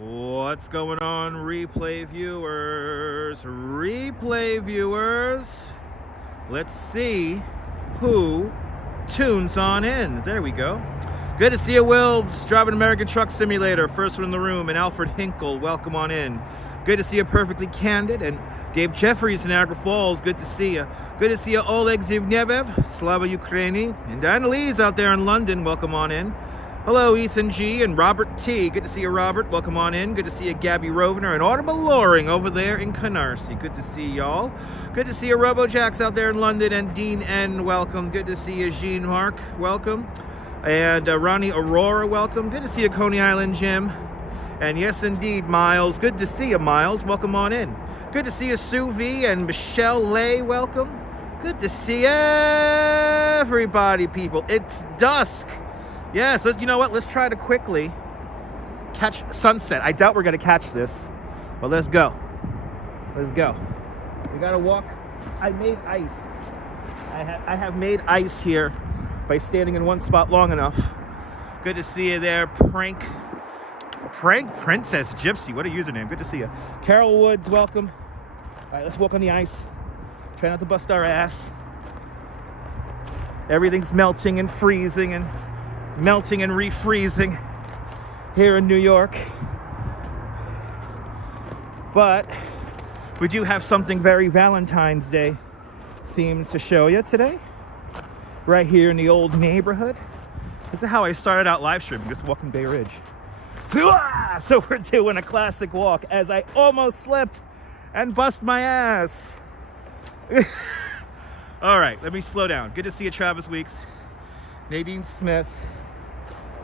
What's going on, replay viewers? Replay viewers, let's see who tunes on in. There we go. Good to see you, Wilbs, driving American Truck Simulator, first one in the room, and Alfred Hinkle, welcome on in. Good to see you, Perfectly Candid, and Dave Jeffries in Niagara Falls, good to see you. Good to see you, Oleg Zivnev, Slava Ukraini, and Annalise out there in London, welcome on in. Hello, Ethan G. and Robert T. Good to see you, Robert. Welcome on in. Good to see you, Gabby Rovner and Audible Loring over there in Canarsie. Good to see y'all. Good to see you, RoboJax out there in London, and Dean N. Welcome. Good to see you, Jean Mark. Welcome. And Ronnie Aurora. Welcome. Good to see you, Coney Island Jim. And yes, indeed, Miles. Good to see you, Miles. Welcome on in. Good to see you, Sue V. and Michelle Lay. Welcome. Good to see everybody, people. It's dusk. Yes, you know what? Let's try to quickly catch sunset. I doubt we're going to catch this, but let's go. Let's go. We got to walk. I made ice. I have made ice here by standing in one spot long enough. Good to see you there, Prank Princess Gypsy. What a username. Good to see you. Carol Woods, welcome. All right, let's walk on the ice. Try not to bust our ass. Everything's melting and freezing and melting and refreezing here in New York. But we do have something very Valentine's Day themed to show you today. Right here in the old neighborhood. This is how I started out live streaming, just walking Bay Ridge. So we're doing a classic walk as I almost slip and bust my ass. All right, let me slow down. Good to see you, Travis Weeks. Nadine Smith.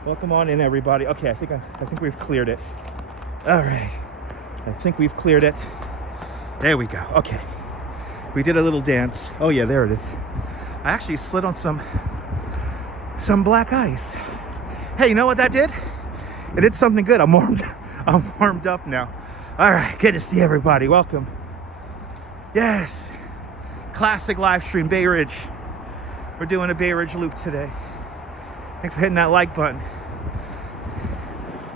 Welcome on in, everybody. Okay, I think we've cleared it. All right. I think we've cleared it. There we go. Okay. We did a little dance. Oh yeah, there it is. I actually slid on some black ice. Hey, you know what that did? It did something good. I'm warmed up now. All right, good to see everybody. Welcome. Yes. Classic live stream, Bay Ridge. We're doing a Bay Ridge loop today. Thanks for hitting that like button.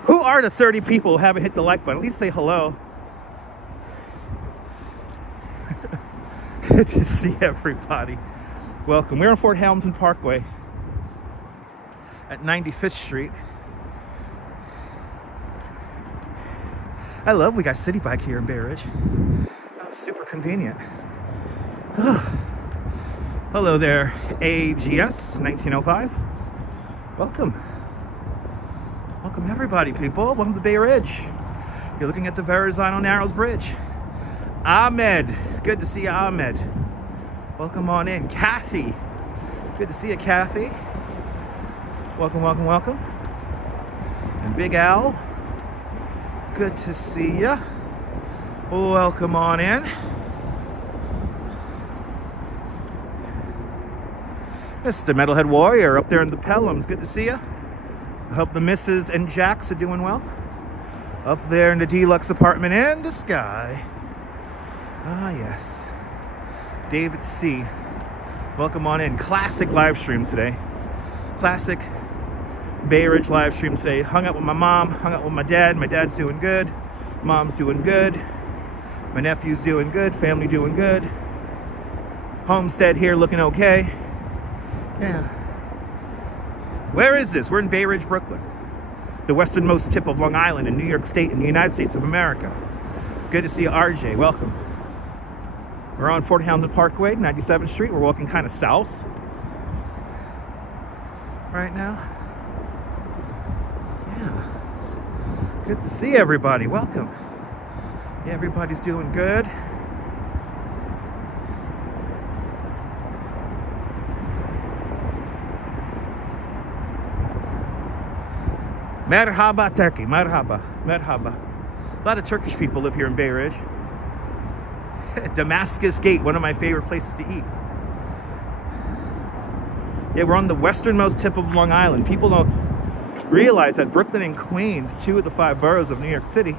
Who are the 30 people who haven't hit the like button? At least say hello. Good to see everybody. Welcome. We're on Fort Hamilton Parkway at 95th Street. I love we got City Bike here in Bay Ridge. That was super convenient. Hello there, AGS 1905. Welcome. Welcome everybody, people. Welcome to Bay Ridge. You're looking at the Verrazzano Bridge. Ahmed. Good to see you, Ahmed. Welcome on in. Kathy. Good to see you, Kathy. Welcome, welcome, welcome. And Big Al. Good to see you. Welcome on in. Mr. Metalhead Warrior up there in the Pelhams. Good to see you. I hope the missus and Jacks are doing well. Up there in the deluxe apartment in the sky. Ah, yes. David C. Welcome on in. Classic live stream today. Classic Bay Ridge live stream today. Hung out with my mom, hung out with my dad. My dad's doing good. Mom's doing good. My nephew's doing good. Family doing good. Homestead here looking okay. Yeah. Where is this? We're in Bay Ridge, Brooklyn. The westernmost tip of Long Island in New York State in the United States of America. Good to see you, RJ. Welcome. We're on Fort Hamilton Parkway, 97th Street. We're walking kind of south right now. Yeah. Good to see everybody. Welcome. Yeah, everybody's doing good. Merhaba, Turkey. Merhaba. Merhaba. A lot of Turkish people live here in Bay Ridge. Damascus Gate, one of my favorite places to eat. Yeah, we're on the westernmost tip of Long Island. People don't realize that Brooklyn and Queens, 2 of the 5 boroughs of New York City,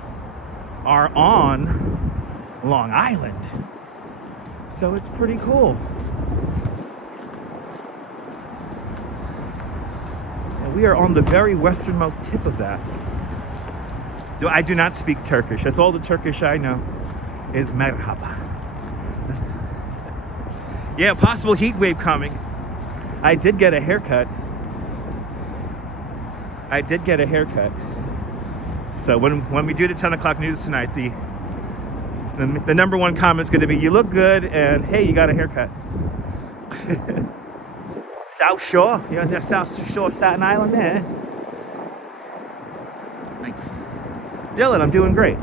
are on Long Island. So it's pretty cool. And we are on the very westernmost tip of that. I do not speak Turkish. That's all the Turkish I know is merhaba. Yeah, possible heat wave coming. I did get a haircut. So when we do the 10 o'clock news tonight, the number one comment's going to be, you look good, and hey, you got a haircut. South Shore. You're on the South Shore, Staten Island there. Nice. Dylan, I'm doing great.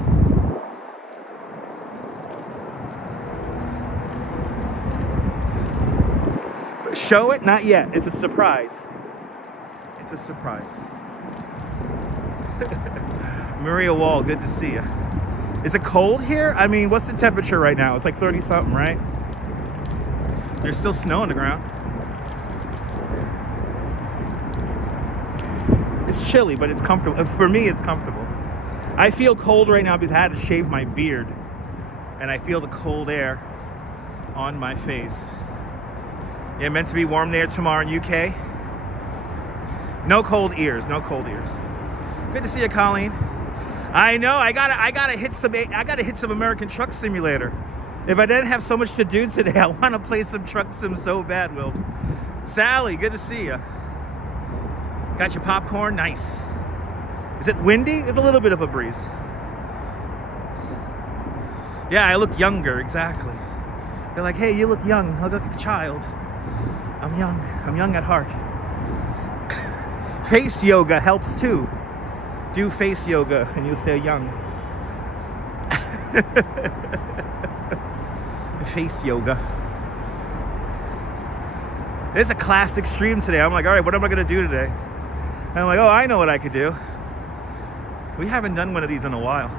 But show it? Not yet. It's a surprise. It's a surprise. Maria Wall, good to see you. Is it cold here? I mean, what's the temperature right now? It's like 30 something, right? There's still snow on the ground. It's chilly, but it's comfortable. For me, it's comfortable. I feel cold right now because I had to shave my beard, and I feel the cold air on my face. Yeah, meant to be warm there tomorrow in UK. No cold ears, no cold ears. Good to see you, Colleen. I know. I gotta hit some American Truck Simulator. If I didn't have so much to do today, I want to play some Truck Sim so bad, Wilbs. Sally, good to see you. Got your popcorn? Nice. Is it windy? It's a little bit of a breeze. Yeah, I look younger, exactly. They're like, hey, you look young. I look like a child. I'm young. I'm young at heart. Face yoga helps too. Do face yoga and you'll stay young. Face yoga. It's a classic stream today. I'm like, all right, what am I going to do today? And I'm like, oh, I know what I could do. We haven't done one of these in a while.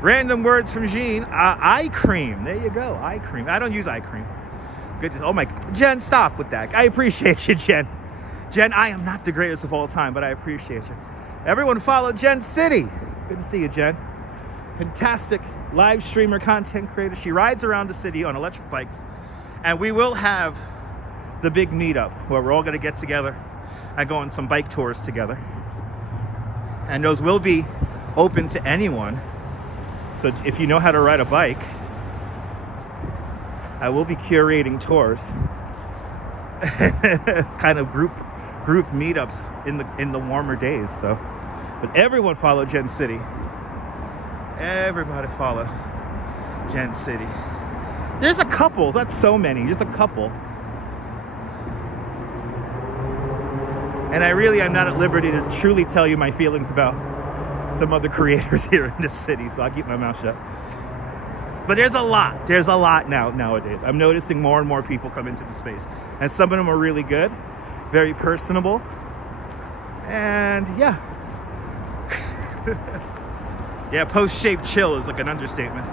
Random words from Jean. Eye cream. There you go. Eye cream. I don't use eye cream. Good. Oh my. Jen, stop with that. I appreciate you, Jen. Jen, I am not the greatest of all time, but I appreciate you. Everyone follow Jen City. Good to see you, Jen. Fantastic live streamer, content creator. She rides around the city on electric bikes. And we will have the big meetup where we're all going to get together and go on some bike tours together. And those will be open to anyone. So if you know how to ride a bike, I will be curating tours. Kind of group meetups in the warmer days. So, but everyone follow Gen City. Everybody follow Gen City. There's a couple, not so many, there's a couple. And I really am not at liberty to truly tell you my feelings about some other creators here in this city, so I'll keep my mouth shut. But there's a lot nowadays. I'm noticing more and more people come into the space. And some of them are really good, very personable. And yeah. Yeah, post-shape chill is like an understatement.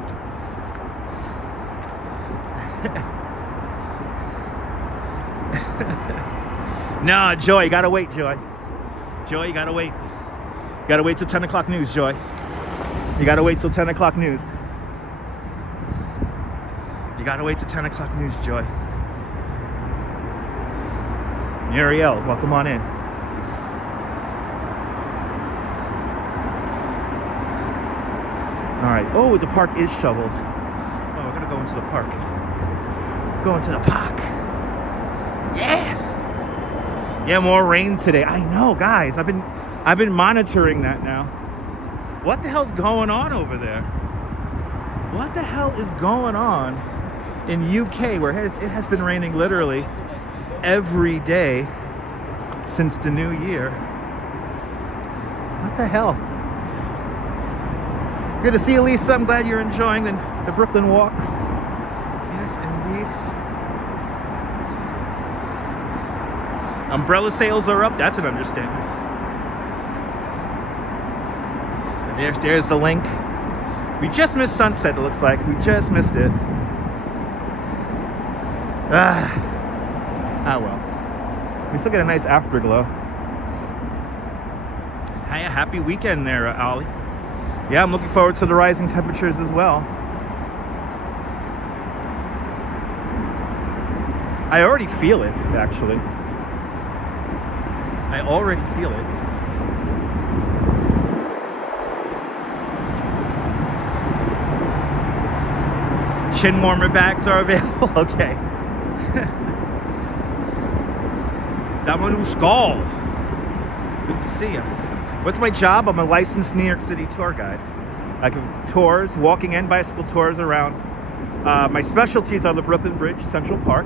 No, Joy, you gotta wait, Joy. Joy, you gotta wait. You gotta wait till 10 o'clock news, Joy. You gotta wait till 10 o'clock news. You gotta wait till 10 o'clock news, Joy. Muriel, welcome on in. All right. Oh, the park is shoveled. Oh, we're gonna go into the park. Go into the park. Yeah. Yeah, more rain today. I know, guys. I've been monitoring that now. What the hell's going on over there? What the hell is going on in UK where it has been raining literally every day since the new year? What the hell? Good to see you, Lisa. I'm glad you're enjoying the Brooklyn walks. Yes, indeed. Umbrella sales are up. That's an understatement. There's the link. We just missed sunset, it looks like. We just missed it. Ah well. We still get a nice afterglow. Hey, a happy weekend there, Ollie. Yeah, I'm looking forward to the rising temperatures as well. I already feel it, actually. I already feel it. Chin warmer bags are available. Okay. Damaru Skull. Good to see you. What's my job? I'm a licensed New York City tour guide. I give tours, walking and bicycle tours around. My specialties are the Brooklyn Bridge, Central Park,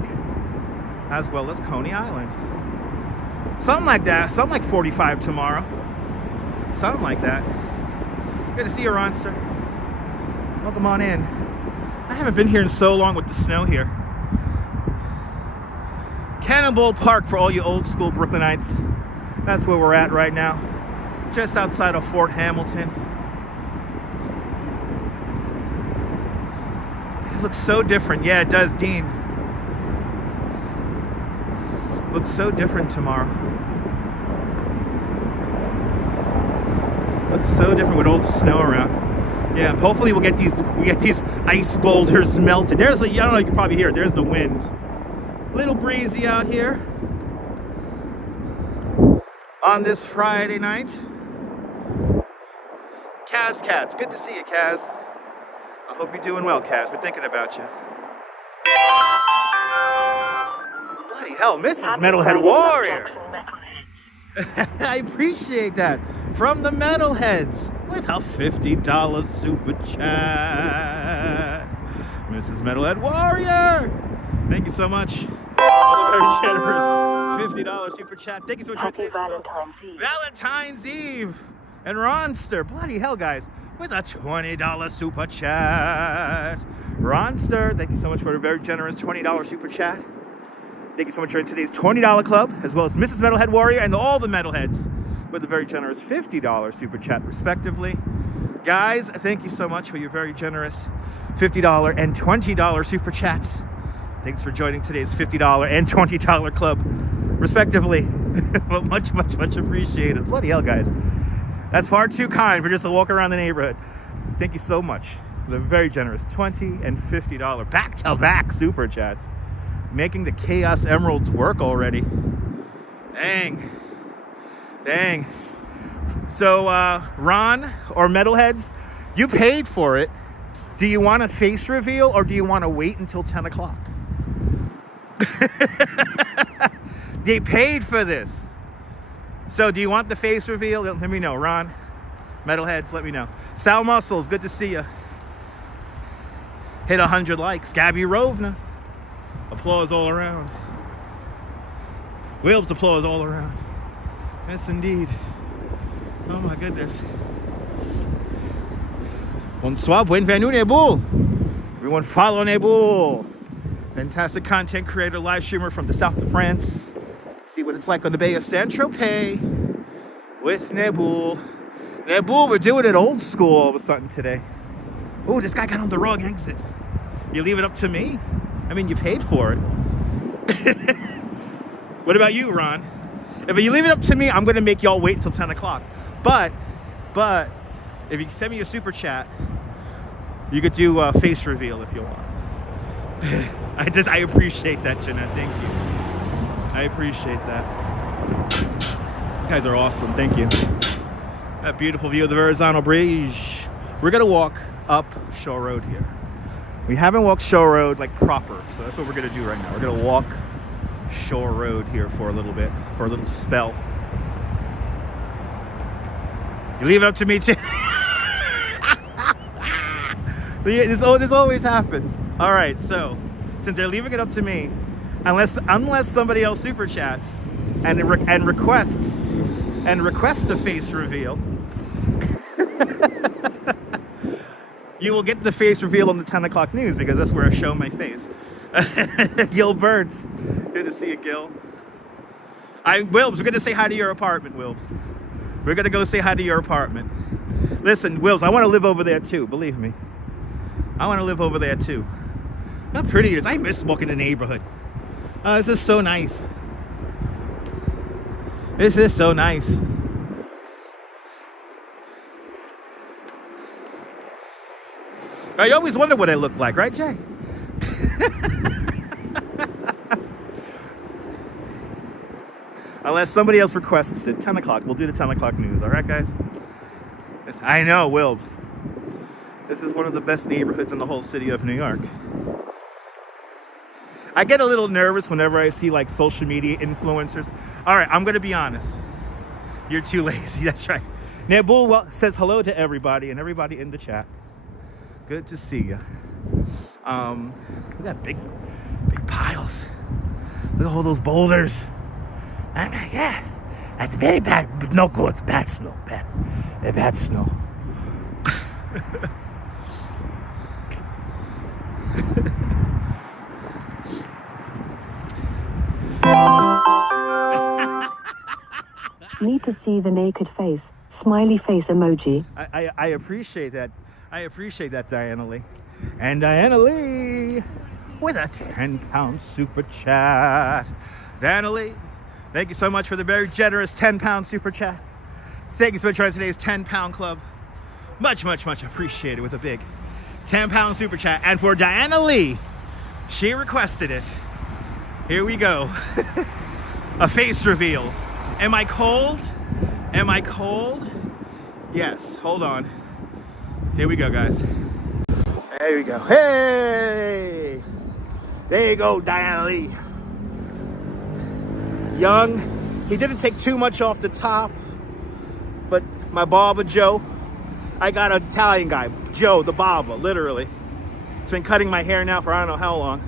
as well as Coney Island. Something like that. Something like 45 tomorrow. Something like that. Good to see you, Ronster. Welcome on in. I haven't been here in so long with the snow here. Cannonball Park for all you old school Brooklynites. That's where we're at right now. Just outside of Fort Hamilton. It looks so different. Yeah, it does, Dean. Looks so different tomorrow. Looks so different with all the snow around. Yeah, hopefully we get these ice boulders melted. There's I don't know, you can probably hear it. There's the wind. A little breezy out here on this Friday night. Kaz Cats, good to see you, Kaz. I hope you're doing well, Kaz. We're thinking about you. Bloody hell, Mrs. Metalhead Warrior. I appreciate that. From the Metalheads with a $50 super chat. Mrs. Metalhead Warrior. Thank you so much. Very generous $50 super chat. Thank you so much. Happy Valentine's Eve. Valentine's Eve. And Ronster, bloody hell, guys, with a $20 super chat. Ronster, thank you so much for a very generous $20 super chat. Thank you so much for today's $20 club, as well as Mrs. Metalhead Warrior and all the Metalheads with a very generous $50 super chat, respectively. Guys, thank you so much for your very generous $50 and $20 super chats. Thanks for joining today's $50 and $20 club, respectively. Well, much, much, much appreciated. Bloody hell, guys. That's far too kind for just a walk around the neighborhood. Thank you so much for the very generous $20 and $50 back-to-back super chats. Making the Chaos Emeralds work already. Dang. Dang. So, Ron or Metalheads, you paid for it. Do you want a face reveal or do you want to wait until 10 o'clock? They paid for this. So do you want the face reveal? Let me know, Ron. Metalheads, let me know. Sal Muscles, good to see you. Hit 100 likes. Gabby Rovna. Applause all around. Wilb's applause all around. Yes, indeed. Oh my goodness. Bonsoir, bienvenue, Nebul. Everyone follow Nebul. Fantastic content creator, live streamer from the south of France. See what it's like on the Bay of Saint-Tropez with Nebul. Nebul, we're doing it old school all of a sudden today. Oh, this guy got on the wrong exit. You leave it up to me? I mean, you paid for it. What about you, Ron? If you leave it up to me, I'm going to make y'all wait until 10 o'clock. But, if you send me a super chat, you could do a face reveal if you want. I appreciate that, Jeanette. Thank you. I appreciate that. You guys are awesome. Thank you. That beautiful view of the Verrazzano Bridge. We're going to walk up Shore Road here. We haven't walked Shore Road like proper, so that's what we're going to do right now. We're going to walk Shore Road here for a little bit, for a little spell. You leave it up to me too. This always happens. All right, so since they're leaving it up to me, unless somebody else super chats and requests a face reveal, you will get the face reveal on the 10 o'clock news because that's where I show my face. Gil Birds, good to see you, Gil. Wilbs, we're gonna say hi to your apartment, Wilbs. We're gonna go say hi to your apartment. Listen, Wilbs, I want to live over there too. Believe me, I want to live over there too. How pretty it is! I miss walking the neighborhood. Oh, this is so nice. This is so nice. I always wonder what I look like, right, Jay? Unless somebody else requests it. 10 o'clock. We'll do the 10 o'clock news. All right, guys? I know, Wilbs. This is one of the best neighborhoods in the whole city of New York. I get a little nervous whenever I see like social media influencers. All right, I'm going to be honest. You're too lazy. That's right. Nebul says hello to everybody and everybody in the chat. Good to see you. We got big piles. Look at all those boulders. Oh my God, that's very bad, but no good. Bad snow, bad snow. Need to see the naked face. Smiley face emoji. I appreciate that. I appreciate that, Diana Lee. And Diana Lee with a 10-pound super chat. Diana Lee, thank you so much for the very generous 10-pound super chat. Thank you so much for today's 10-pound club. Much, much, much appreciated with a big 10-pound super chat. And for Diana Lee, she requested it. Here we go. A face reveal. Am I cold? Am I cold? Yes, hold on. Here we go, guys. There we go. Hey! There you go, Diana Lee. Young. He didn't take too much off the top, but my barber, Joe, I got an Italian guy, Joe, the barber, literally. He's been cutting my hair now for I don't know how long.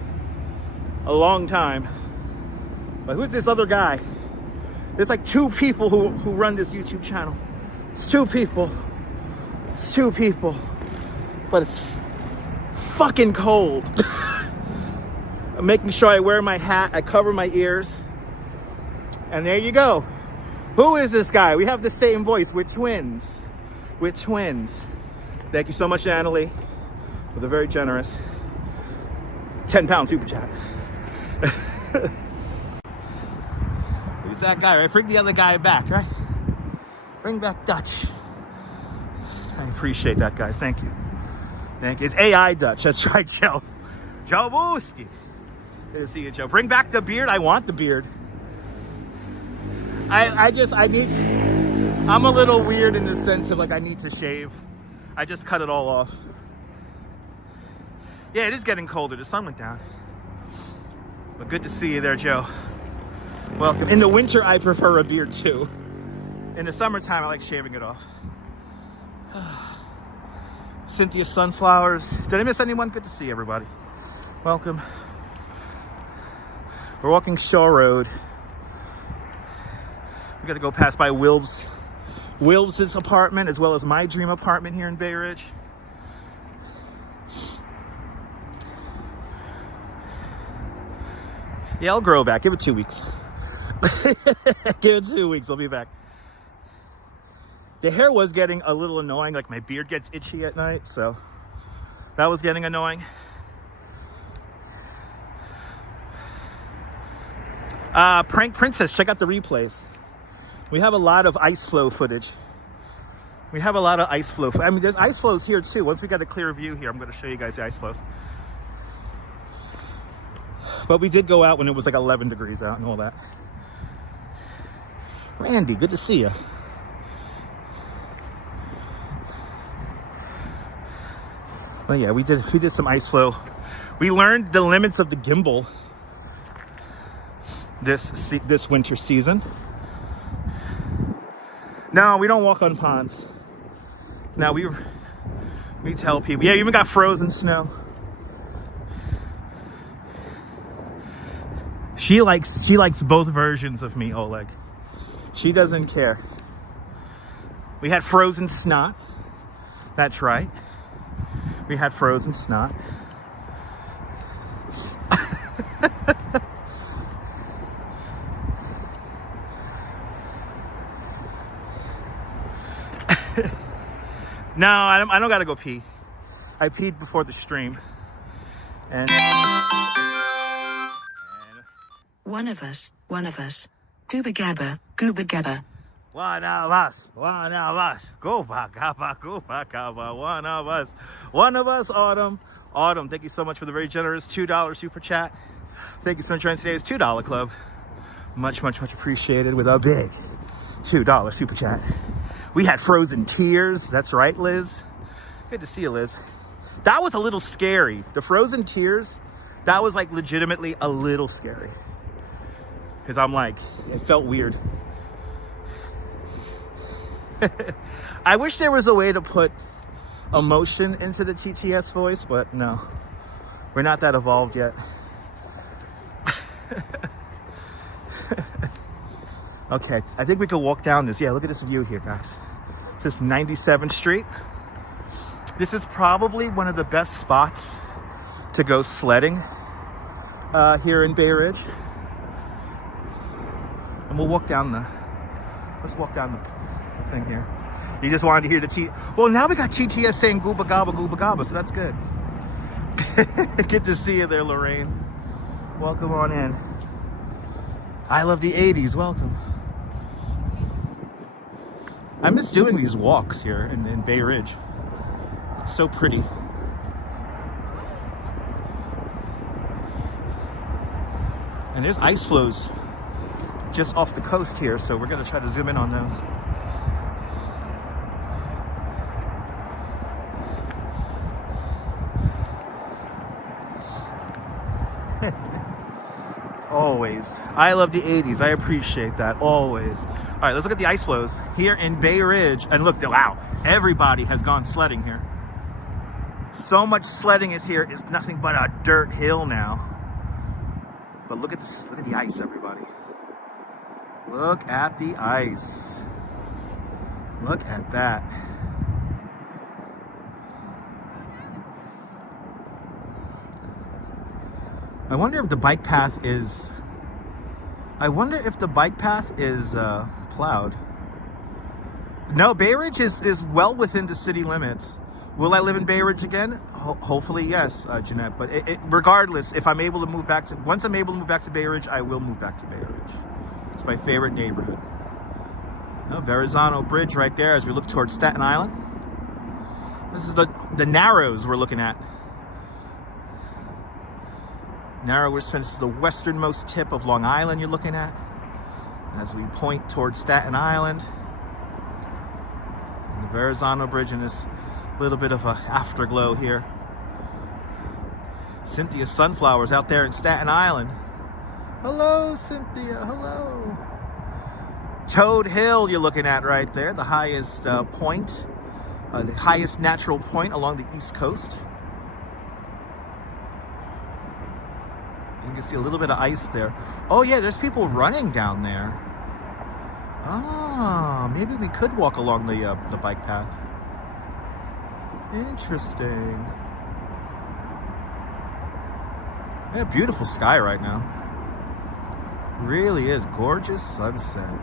A long time. But who's this other guy? There's like 2 people who run this YouTube channel. It's 2 people. It's 2 people. But it's fucking cold. I'm making sure I wear my hat. I cover my ears. And there you go. Who is this guy? We have the same voice. We're twins. We're twins. Thank you so much, Annalie, for the very generous 10-pound super chat. Who's that guy, right? Bring the other guy back, right? Bring back Dutch. I appreciate that, guys. Thank you. Thank you. It's AI Dutch. That's right, Joe. Joe Booski. Good to see you, Joe. Bring back the beard. I want the beard. I'm a little weird in the sense of like I need to shave. I just cut it all off. Yeah, it is getting colder. The sun went down. But good to see you there, Joe. Welcome. In the winter, I prefer a beard too. In the summertime, I like shaving it off. Cynthia Sunflowers. Did I miss anyone? Good to see everybody. Welcome. We're walking Shore Road. We got to go past by Wilbs' apartment as well as my dream apartment here in Bay Ridge. Yeah, I'll grow back. Give it 2 weeks. Give it 2 weeks. I'll be back. The hair was getting a little annoying. Like my beard gets itchy at night, so that was getting annoying. Prank Princess, check out the replays. We have a lot of ice flow footage. I mean, there's ice flows here too. Once we get a clear view here, I'm going to show you guys the ice flows. But we did go out when it was like 11 degrees out and all that. Randy, good to see you. But yeah, we did some ice flow. We learned the limits of the Gimble this winter season. No, we don't walk on ponds. No, we tell people. Yeah, we even got frozen snow. She likes both versions of me, Oleg. She doesn't care. We had frozen snot. That's right. We had frozen snot. No, I don't gotta go pee. I peed before the stream. And One of us Gooba Gabba, Gooba Gabba. One of us, one of us. Gooba Gabba, one of us. One of us, Autumn. Autumn, thank you so much for the very generous $2 super chat. Thank you so much for joining today's $2 club. Much, much, much appreciated with a big $2 super chat. We had frozen tears. That's right, Liz. Good to see you, Liz. That was a little scary. The frozen tears, that was like legitimately a little scary. Because I'm like, it felt weird. I wish there was a way to put emotion into the TTS voice, but no. We're not that evolved yet. Okay, I think we could walk down this. Yeah, look at this view here, guys. This is 97th Street. This is probably one of the best spots to go sledding here in Bay Ridge. And we'll walk down let's walk down the thing here. You just wanted to hear the well, now we got TTS saying gooba gabba, so that's good. Good to see you there, Lorraine. Welcome on in. I love the 80s, welcome. I miss doing these walks here in Bay Ridge. It's so pretty. And there's ice flows just off the coast here, so we're gonna try to zoom in on those. Always. I love the 80s. I appreciate that. Always. All right, let's look at the ice flows here in Bay Ridge. And look, wow, everybody has gone sledding here. So much sledding is here. It's nothing but a dirt hill now. But look at this. Look at the ice, everybody. Look at the ice. Look at that. I wonder if the bike path is plowed. No, Bay Ridge is well within the city limits. Will I live in Bay Ridge again? Hopefully, yes, Jeanette. But regardless, if I'm able to move back to, once I'm able to move back to Bay Ridge, I will move back to Bay Ridge. It's my favorite neighborhood. Oh, Verrazzano Bridge right there as we look towards Staten Island. This is the Narrows we're looking at. This is the westernmost tip of Long Island you're looking at as we point towards Staten Island. And the Verrazzano Bridge and this little bit of an afterglow here. Cynthia Sunflowers out there in Staten Island. Hello, Cynthia. Hello. Toad Hill you're looking at right there, the highest point, the highest natural point along the East Coast. You can see a little bit of ice there. Oh yeah, there's people running down there. Ah, maybe we could walk along the bike path. Interesting. Yeah, beautiful sky right now. Really is gorgeous sunset.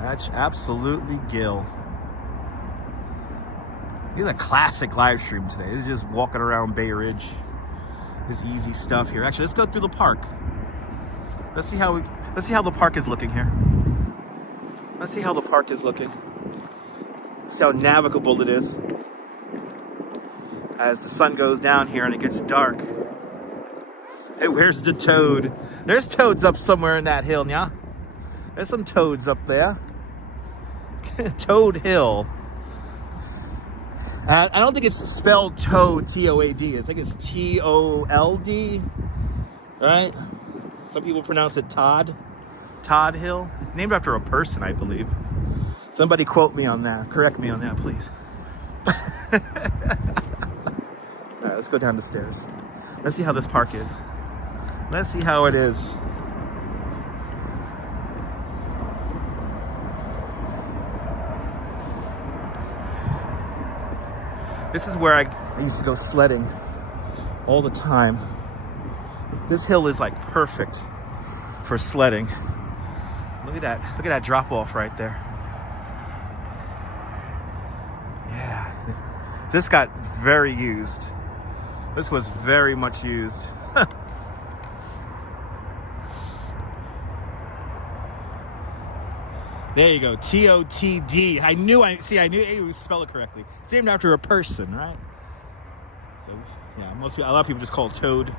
That's absolutely Gil. This is a classic live stream today. This is just walking around Bay Ridge. This easy stuff here. Actually, let's go through the park. Let's see how the park is looking here. Let's see how the park is looking. Let's see how navigable it is as the sun goes down here and it gets dark. Hey, where's the toad? There's toads up somewhere in that hill, yeah? There's some toads up there. Toad Hill. I don't think it's spelled Toad, T-O-A-D. I think it's T-O-L-D, right? Some people pronounce it Todd. Todd Hill. It's named after a person, I believe. Somebody quote me on that. Correct me on that, please. All right, let's go down the stairs. Let's see how this park is. Let's see how it is. This is where I used to go sledding all the time. This hill is like perfect for sledding. Look at that drop off right there. Yeah, this got very used. This was very much used. There you go, T-O-T-D. I knew it was spelled correctly. It's named after a person, right? So, yeah, a lot of people just call it Toad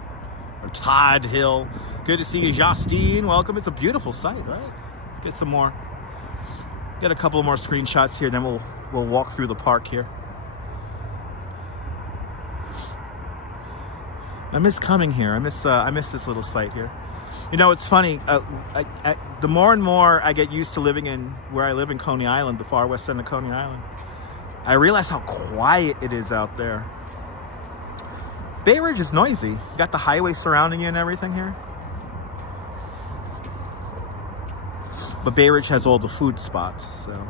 or Todd Hill. Good to see you, Justine. Welcome. It's a beautiful site, right? Let's get some more. Get a couple more screenshots here, then we'll walk through the park here. I miss coming here. I miss this little site here. You know, it's funny. The more and more I get used to living in where I live in Coney Island, the far west end of Coney Island, I realize how quiet it is out there. Bay Ridge is noisy. You got the highway surrounding you and everything here. But Bay Ridge has all the food spots, so.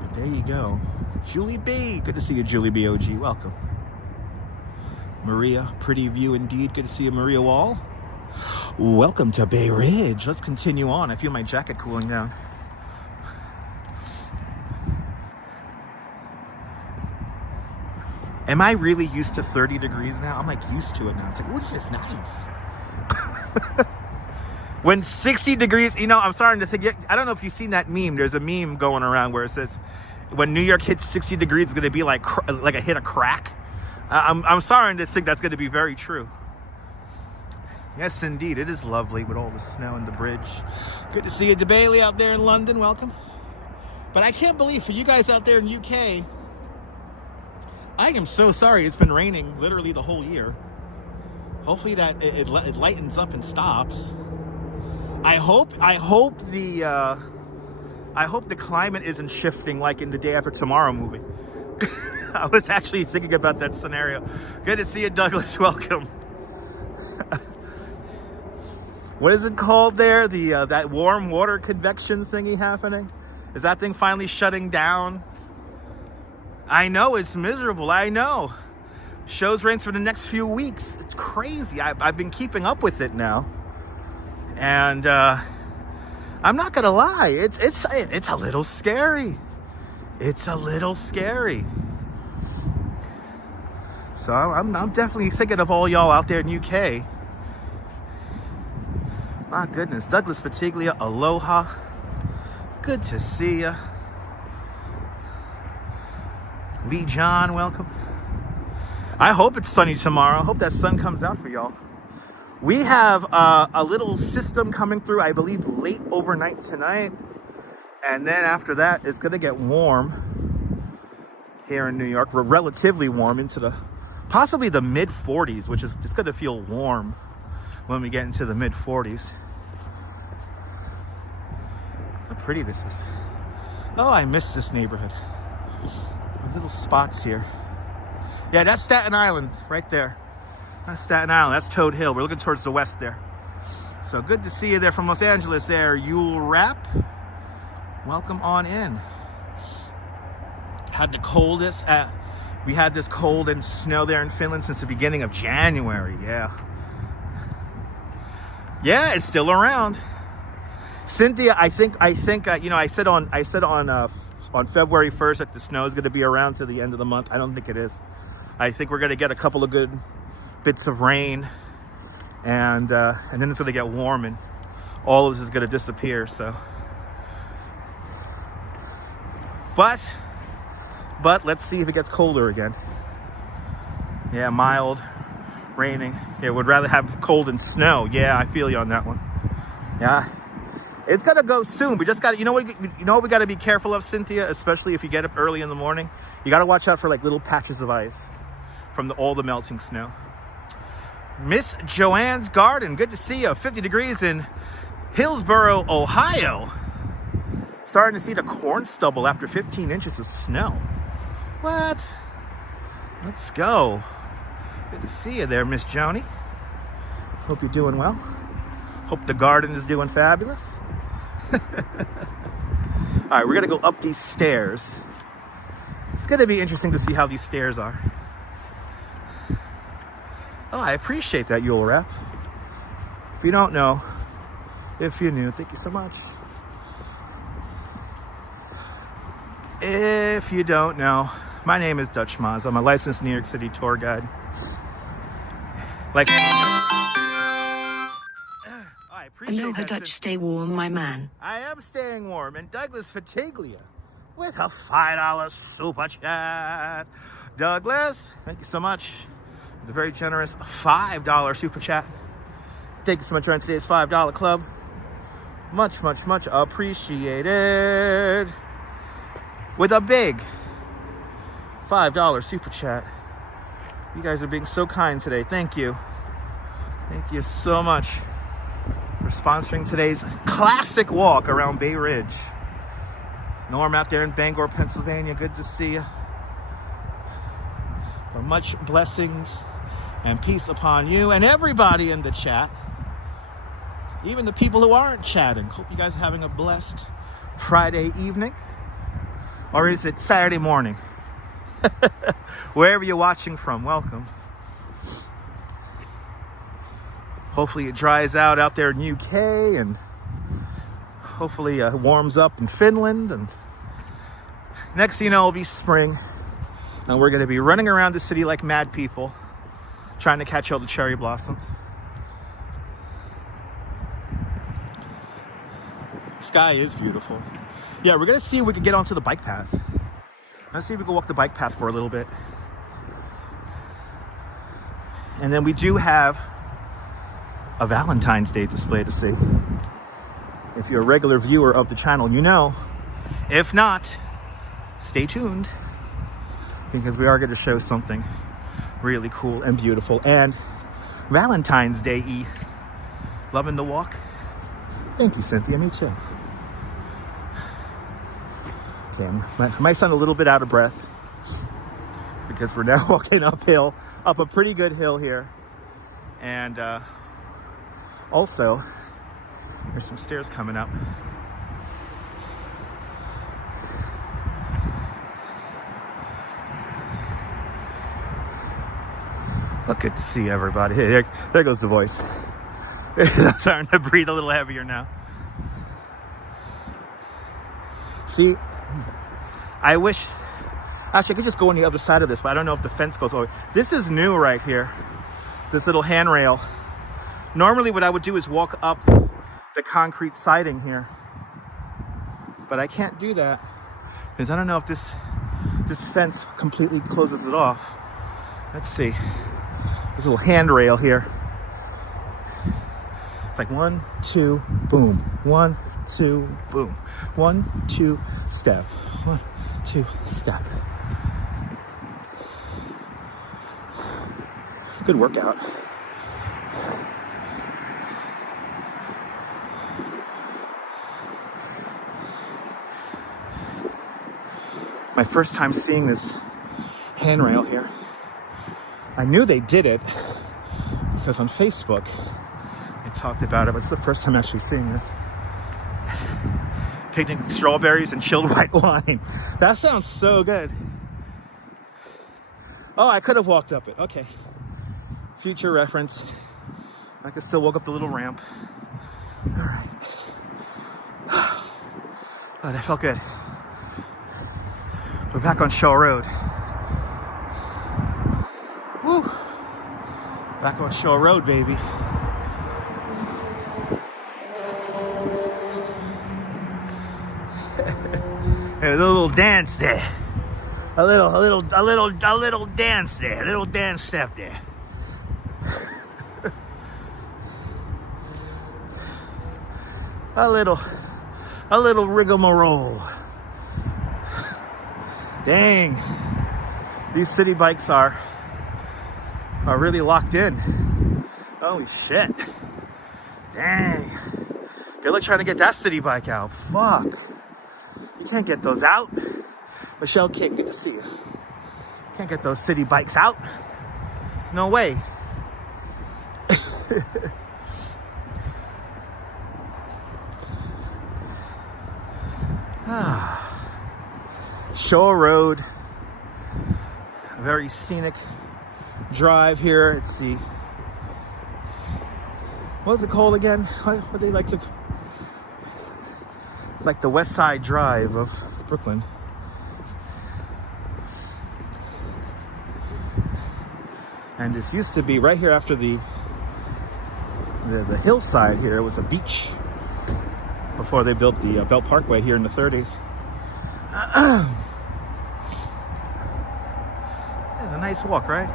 But there you go. Julie B. Good to see you, Julie B. OG. Welcome. Maria, pretty view indeed. Good to see you, Maria Wall. Welcome to Bay Ridge. Let's continue on. I feel my jacket cooling down. Am I really used to 30 degrees now? I'm like used to it now. It's like, what is this nice? When 60 degrees, you know, I'm starting to think, I don't know if you've seen that meme. There's a meme going around where it says, when New York hits 60 degrees, it's going to be like a hit of crack. I'm starting to think that's going to be very true. Yes, indeed. It is lovely with all the snow and the bridge. Good to see you, DeBailey, out there in London. Welcome. But I can't believe for you guys out there in UK, I am so sorry it's been raining literally the whole year. Hopefully that it lightens up and stops. I hope the climate isn't shifting like in the Day After Tomorrow movie. I was actually thinking about that scenario. Good to see you, Douglas. Welcome. What is it called there? That warm water convection thingy happening? Is that thing finally shutting down? I know, it's miserable. I know. Shows rains for the next few weeks. It's crazy. I've been keeping up with it now. And I'm not gonna lie, it's a little scary. It's a little scary. So I'm definitely thinking of all y'all out there in UK. My goodness, Douglas Fatiglia, aloha. Good to see ya. Lee John, welcome. I hope it's sunny tomorrow. I hope that sun comes out for y'all. We have a little system coming through, I believe, late overnight tonight. And then after that, it's going to get warm here in New York. We're relatively warm into possibly the mid 40s, which is, it's going to feel warm when we get into the mid 40s. How pretty this is. Oh, I miss this neighborhood. The little spots here. Yeah, that's Staten Island right there. That's Staten Island. That's Toad Hill. We're looking towards the west there. So good to see you there from Los Angeles there. You'll wrap. Welcome on in. Had the coldest. We had this cold and snow there in Finland since the beginning of January. Yeah. Yeah, it's still around. Cynthia, I think. You know, I said on February 1st that the snow is going to be around to the end of the month. I don't think it is. I think we're going to get a couple of good bits of rain, and then it's going to get warm, and all of this is going to disappear. So, but let's see if it gets colder again. Yeah, mild, raining. Yeah, would rather have cold and snow. Yeah, I feel you on that one. Yeah, it's gonna go soon. We just got to, you know what we got to be careful of, Cynthia, especially if you get up early in the morning. You got to watch out for like little patches of ice from all the melting snow. Miss Joanne's Garden, good to see you. 50 degrees in Hillsboro, Ohio. Starting to see the corn stubble after 15 inches of snow. What? Let's go. Good to see you there, Miss Joni. Hope you're doing well. Hope the garden is doing fabulous. All right, we're gonna go up these stairs. It's gonna be interesting to see how these stairs are. Oh, I appreciate that, Yule Wrap. If you don't know, if you're new, thank you so much. If you don't know, my name is Dutch Maz. I'm a licensed New York City tour guide. Like, I appreciate Aloha that. Dutch, stay warm, my man. I am staying warm. And Douglas Fatiglia with a $5 super chat. Douglas, thank you so much. The very generous $5 super chat. Thank you so much for joining today's $5 club. Much, much, much appreciated. With a big $5 super chat. You guys are being so kind today. Thank you. Thank you so much for sponsoring today's classic walk around Bay Ridge. Norm out there in Bangor, Pennsylvania. Good to see you. Well, much blessings and peace upon you and everybody in the chat. Even the people who aren't chatting. Hope you guys are having a blessed Friday evening. Or is it Saturday morning? Wherever you're watching from, welcome. Hopefully it dries out there in UK, and hopefully it warms up in Finland. And next thing you know, it'll be spring. And we're going to be running around the city like mad people, trying to catch all the cherry blossoms. Sky is beautiful. Yeah, we're going to see if we can get onto the bike path. Let's see if we can walk the bike path for a little bit. And then we do have a Valentine's Day display to see. If you're a regular viewer of the channel, you know. If not, stay tuned, because we are going to show something really cool and beautiful. And Valentine's Day-y. Loving the walk? Thank you, Cynthia. Me too. Okay, I might sound a little bit out of breath because we're now walking uphill, up a pretty good hill here. And also, there's some stairs coming up. Well, good to see everybody. Hey, there goes the voice. I'm starting to breathe a little heavier now. See, I wish, actually I could just go on the other side of this, but I don't know if the fence goes over. This is new right here, this little handrail. Normally what I would do is walk up the concrete siding here, but I can't do that because I don't know if this fence completely closes it off. Let's see, this little handrail here. It's like 1, 2, boom. 1, 2, boom. 1, 2, step. 1, 2, step. Good workout. My first time seeing this handrail here. I knew they did it because on Facebook I talked about it, but it's the first time actually seeing this. Picnic strawberries and chilled white wine. That sounds so good. Oh, I could have walked up it. Okay. Future reference. I could still walk up the little ramp. All right. Oh, that felt good. We're back on Shaw Road. Woo! Back on Shaw Road, baby. There's a little dance there. A little dance there. A little dance step there. a little rigmarole. Dang. These city bikes are really locked in. Holy shit. Dang. Good luck trying to get that city bike out. Fuck. You can't get those out. Michelle King, good to see you. Can't get those city bikes out. There's no way. Shaw Road. A very scenic drive here. Let's see. What's it called again? What they like to... It's like the West Side Drive of Brooklyn. And this used to be right here after the the hillside here was a beach before they built the Belt Parkway here in the 30s. It's a nice walk, right?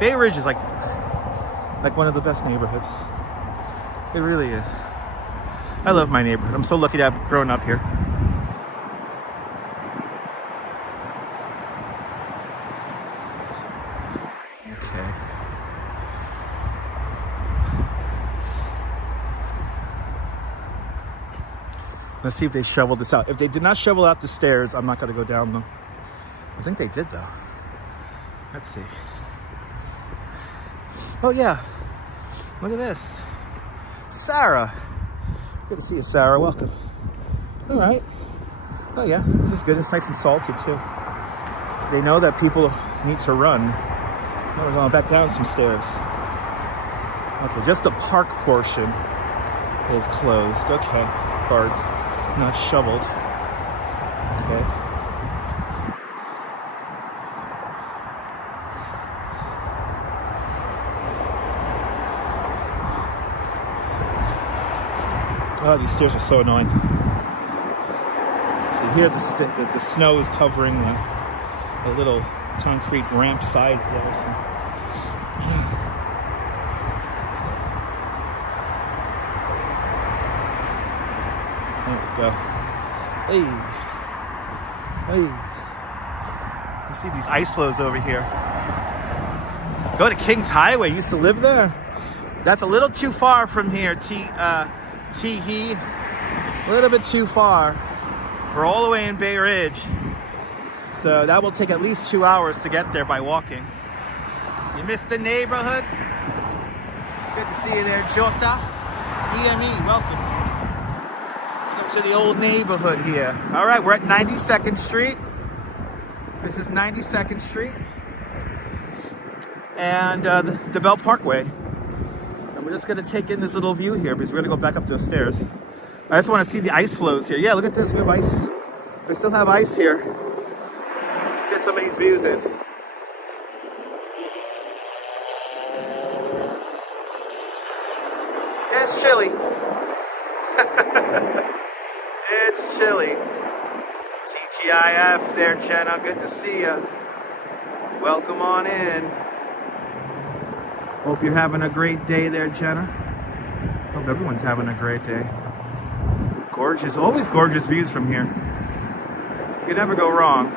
Bay Ridge is like one of the best neighborhoods. It really is. I love my neighborhood. I'm so lucky to have grown up here. Okay. Let's see if they shoveled this out. If they did not shovel out the stairs, I'm not going to go down them. I think they did, though. Let's see. Oh, yeah. Look at this. Sarah. Good to see you, Sarah. Welcome. All right. Oh, yeah. This is good. It's nice and salted, too. They know that people need to run. Now we're going back down some stairs. Okay, just the park portion is closed. Okay. Cars not shoveled. Okay. Oh, these stairs are so annoying. See here, the snow is covering the little concrete ramp side there. So. There we go. Hey. Hey. You see these ice flows over here. Go to Kings Highway. Used to live there. That's a little too far from here, Teehee. A little bit too far. We're all the way in Bay Ridge. So that will take at least 2 hours to get there by walking. You missed the neighborhood? Good to see you there, Jota. EME, welcome. Welcome to the old neighborhood here. All right, we're at 92nd Street. This is 92nd Street. And the Belt Parkway. And we're just gonna take in this little view here because we're gonna go back up those stairs. I just wanna see the ice flows here. Yeah, look at this, we have ice. We still have ice here. Get some of these views in. It's chilly. It's chilly. TGIF there, Jenna. Good to see ya. Welcome on in. Hope you're having a great day there, Jenna. Hope everyone's having a great day. Gorgeous, always gorgeous views from here. You can never go wrong.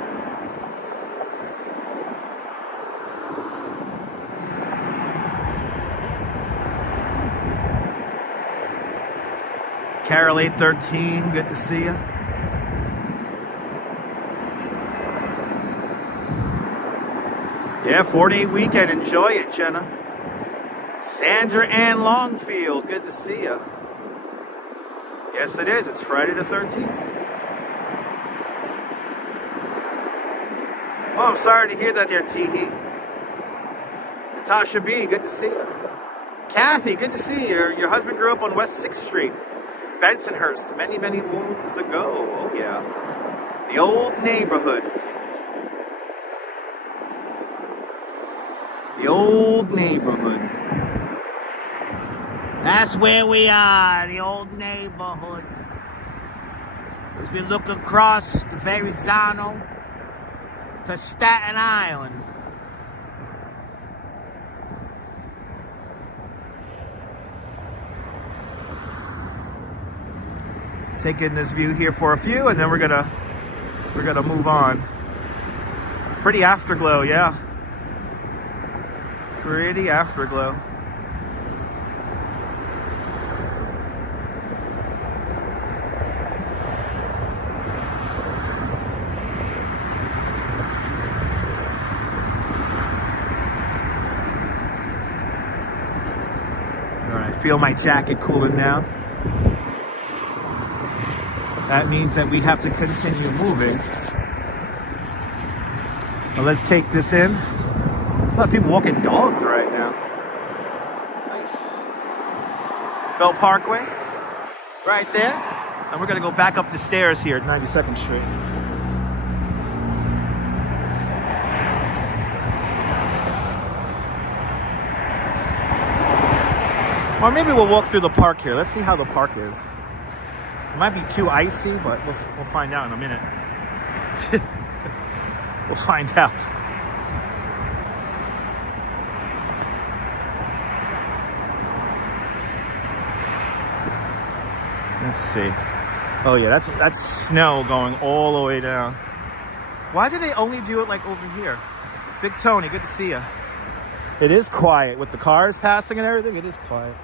Carol 813, good to see you. Yeah, 4-day weekend, enjoy it, Jenna. Sandra Ann Longfield, good to see you. Yes, it is. It's Friday the 13th. Oh, I'm sorry to hear that there, Teehee. Natasha B, good to see you. Kathy, good to see you. Your husband grew up on West 6th Street, Bensonhurst, many, many moons ago. Oh, yeah. The old neighborhood. The old neighborhood. That's where we are, the old neighborhood. As we look across the Verrazzano to Staten Island. Taking this view here for a few, and then we're gonna move on. Pretty afterglow, yeah. Pretty afterglow. Feel my jacket cooling down. That means that we have to continue moving. Well, let's take this in. A lot of people walking dogs right now. Nice. Belt Parkway, right there. And we're gonna go back up the stairs here at 92nd Street. Or maybe we'll walk through the park here. Let's see how the park is. It might be too icy, but we'll find out in a minute. We'll find out. Let's see. Oh yeah, that's snow going all the way down. Why did they only do it like over here? Big Tony, good to see you. It is quiet with the cars passing and everything. It is quiet.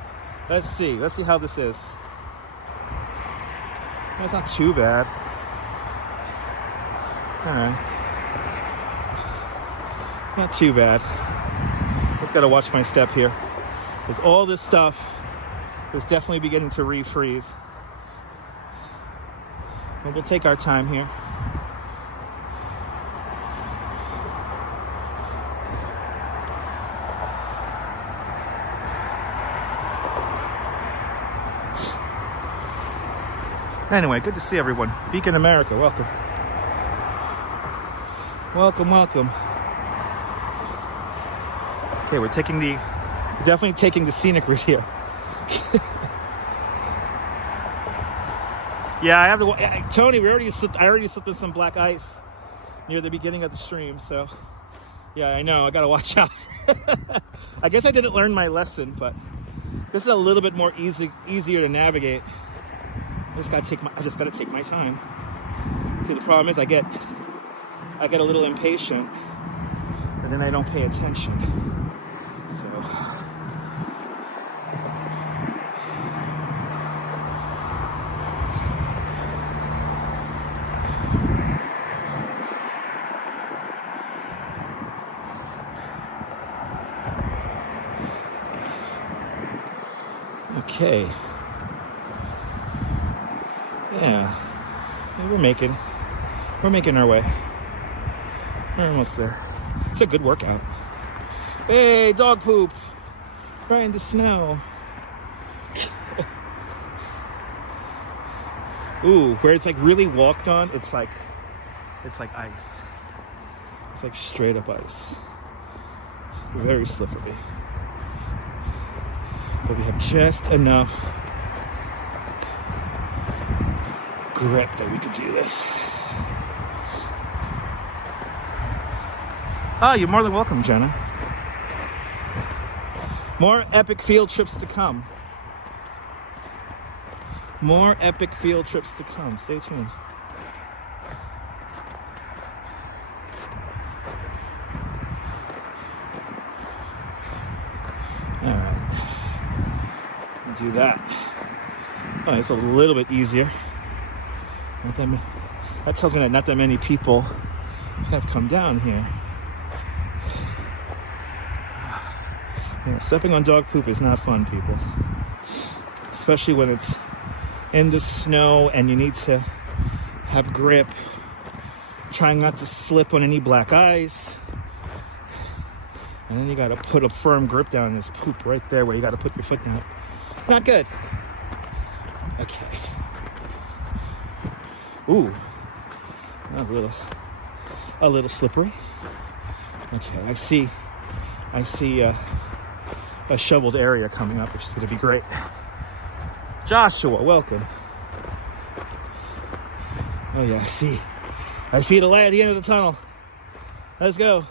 Let's see how this is. That's not too bad. All right. Not too bad. Just gotta watch my step here. Because all this stuff is definitely beginning to refreeze. We'll take our time here. Anyway, good to see everyone. Beacon America, welcome. Welcome, welcome. Okay, we're definitely taking the scenic route here. Yeah, I have to. Tony, I already slipped in some black ice near the beginning of the stream, so yeah, I know. I gotta watch out. I guess I didn't learn my lesson, but this is a little bit more easier to navigate. I just gotta take my time. See, the problem is I get a little impatient, and then I don't pay attention. So. Okay. Yeah. We're making our way. We're almost there. It's a good workout. Hey, dog poop. Right in the snow. Ooh, where it's like really walked on, it's like ice. It's like straight up ice. Very slippery. But we have just enough grip that we could do this. Oh, you're more than welcome, Jenna. More epic field trips to come. More epic field trips to come. Stay tuned. All right. Do that. Oh, it's a little bit easier. That tells me that not that many people have come down here. Yeah, stepping on dog poop is not fun, people. Especially when it's in the snow and you need to have grip. Trying not to slip on any black ice. And then you gotta put a firm grip down on this poop right there where you gotta put your foot down. Not good. Okay. Ooh. A little slippery. Okay, I see a shoveled area coming up, which is going to be great. Joshua, welcome. Oh yeah, I see the light at the end of the tunnel. Let's go.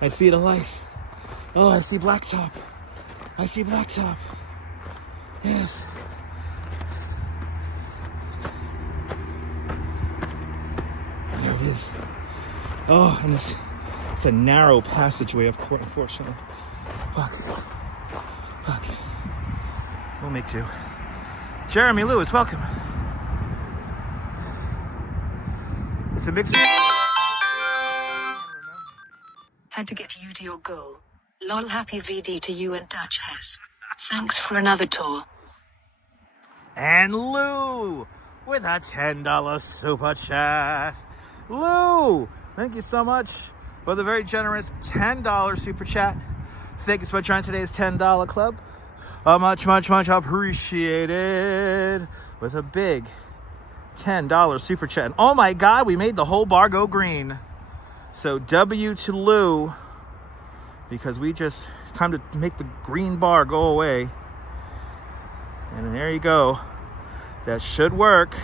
I see the light. Oh, I see blacktop. Yes. There it is. Oh, and it's a narrow passageway, unfortunately. Fuck. We'll make do. Jeremy Lewis, welcome. It's a mix. Had to get you to your goal. Lol, happy VD to you and Dutch Hess. Thanks for another tour. And Lou with a $10 super chat. Lou, thank you so much for the very generous $10 super chat. Thank you for joining today's $10 club. Much appreciated. With a big $10 super chat. And oh my God, we made the whole bar go green. So W to Lou because it's time to make the green bar go away. And there you go. That should work.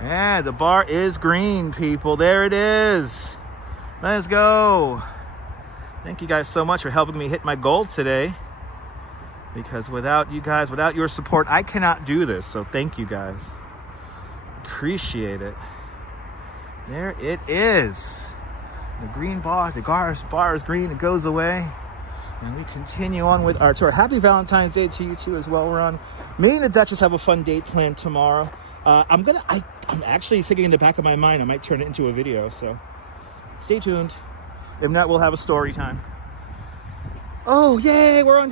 And the bar is green, people. There it is. Let's go. Thank you guys so much for helping me hit my goal today. Because without you guys, without your support, I cannot do this. So thank you guys. Appreciate it. There it is. The green bar, the bar is green. It goes away. And we continue on with our tour. Happy Valentine's Day to you too as well, Ron. Me and the Duchess have a fun date planned tomorrow. I'm actually thinking in the back of my mind, I might turn it into a video. So stay tuned. If not, we'll have a story time. Oh, yay, we're on.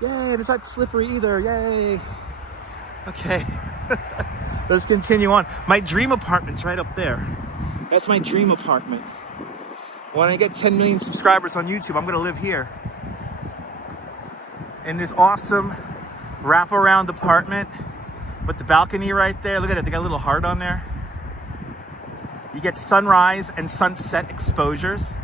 Yay, it's not slippery either. Yay. Okay. Let's continue on. My dream apartment's right up there. That's my dream apartment. When I get 10 million subscribers on YouTube, I'm going to live here. In this awesome wraparound apartment with the balcony right there. Look at it. They got a little heart on there. You get sunrise and sunset exposures.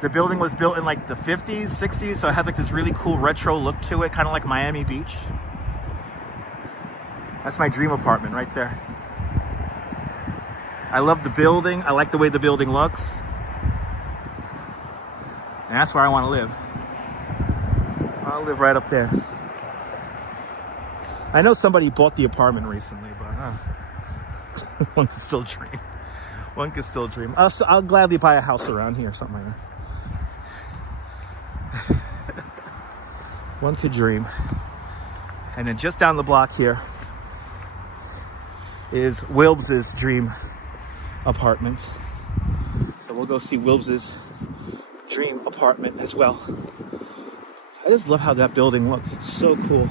The building was built in like the 50s, 60s, so it has like this really cool retro look to it, kind of like Miami Beach. That's my dream apartment right there. I love the building. I like the way the building looks. And that's where I want to live. I'll live right up there. I know somebody bought the apartment recently, but one can still dream. One can still dream. I'll gladly buy a house around here, something like that. One could dream. And then just down the block here is Wilbs's dream apartment. So we'll go see Wilbs's dream apartment as well. I just love how that building looks. It's so cool.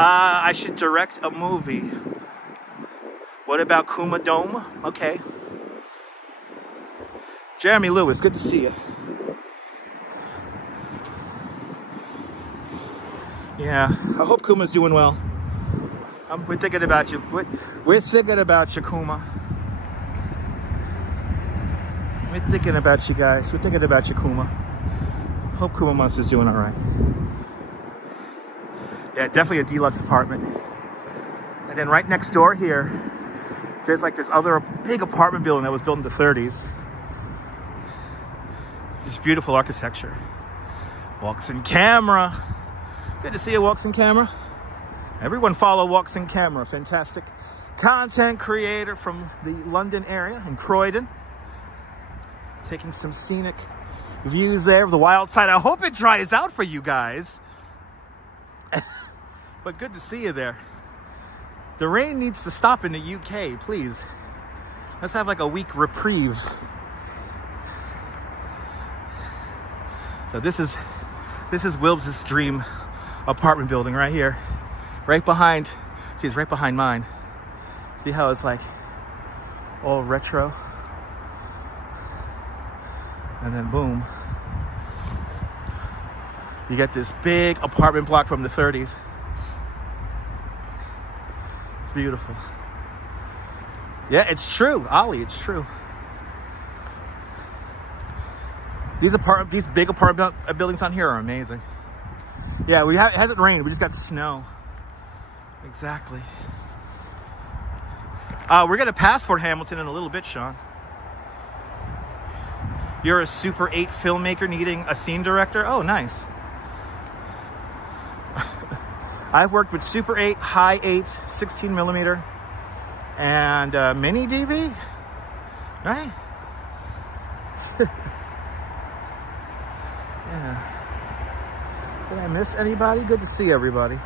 I should direct a movie. What about Kuma Dome? Okay. Jeremy Lewis, good to see you. Yeah, I hope Kuma's doing well. We're thinking about you. We're thinking about you, Kuma. We're thinking about you guys. We're thinking about you, Kuma. Hope Kuma Monster's doing all right. Yeah, definitely a deluxe apartment. And then right next door here, there's like this other big apartment building that was built in the 30s. Just beautiful architecture. Walks in Camera. Good to see you, Walks in Camera. Everyone follow Walks in Camera. Fantastic content creator from the London area in Croydon. Taking some scenic views there of the wild side. I hope it dries out for you guys. But good to see you there. The rain needs to stop in the UK, please. Let's have like a week reprieve. So this is Wilbs's dream apartment building right here. Right behind, see, it's right behind mine. See how it's like all retro? And then boom. You get this big apartment block from the 30s. It's beautiful. Yeah, it's true, Ollie, it's true. These big apartment buildings on here are amazing. Yeah, it hasn't rained, we just got snow. Exactly. We're gonna pass Fort Hamilton in a little bit, Sean. You're a Super 8 filmmaker needing a scene director? Oh, nice. I've worked with Super 8, High 8, 16 millimeter, and Mini DV, right? Yeah. Did I miss anybody? Good to see everybody.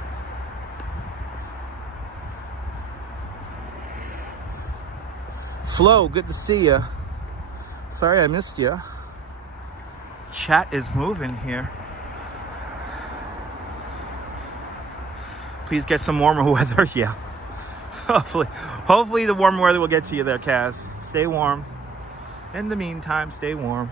Flo, good to see you. Sorry I missed you. Chat is moving here. Please get some warmer weather. Yeah. Hopefully the warm weather will get to you there, Kaz. Stay warm. In the meantime, stay warm.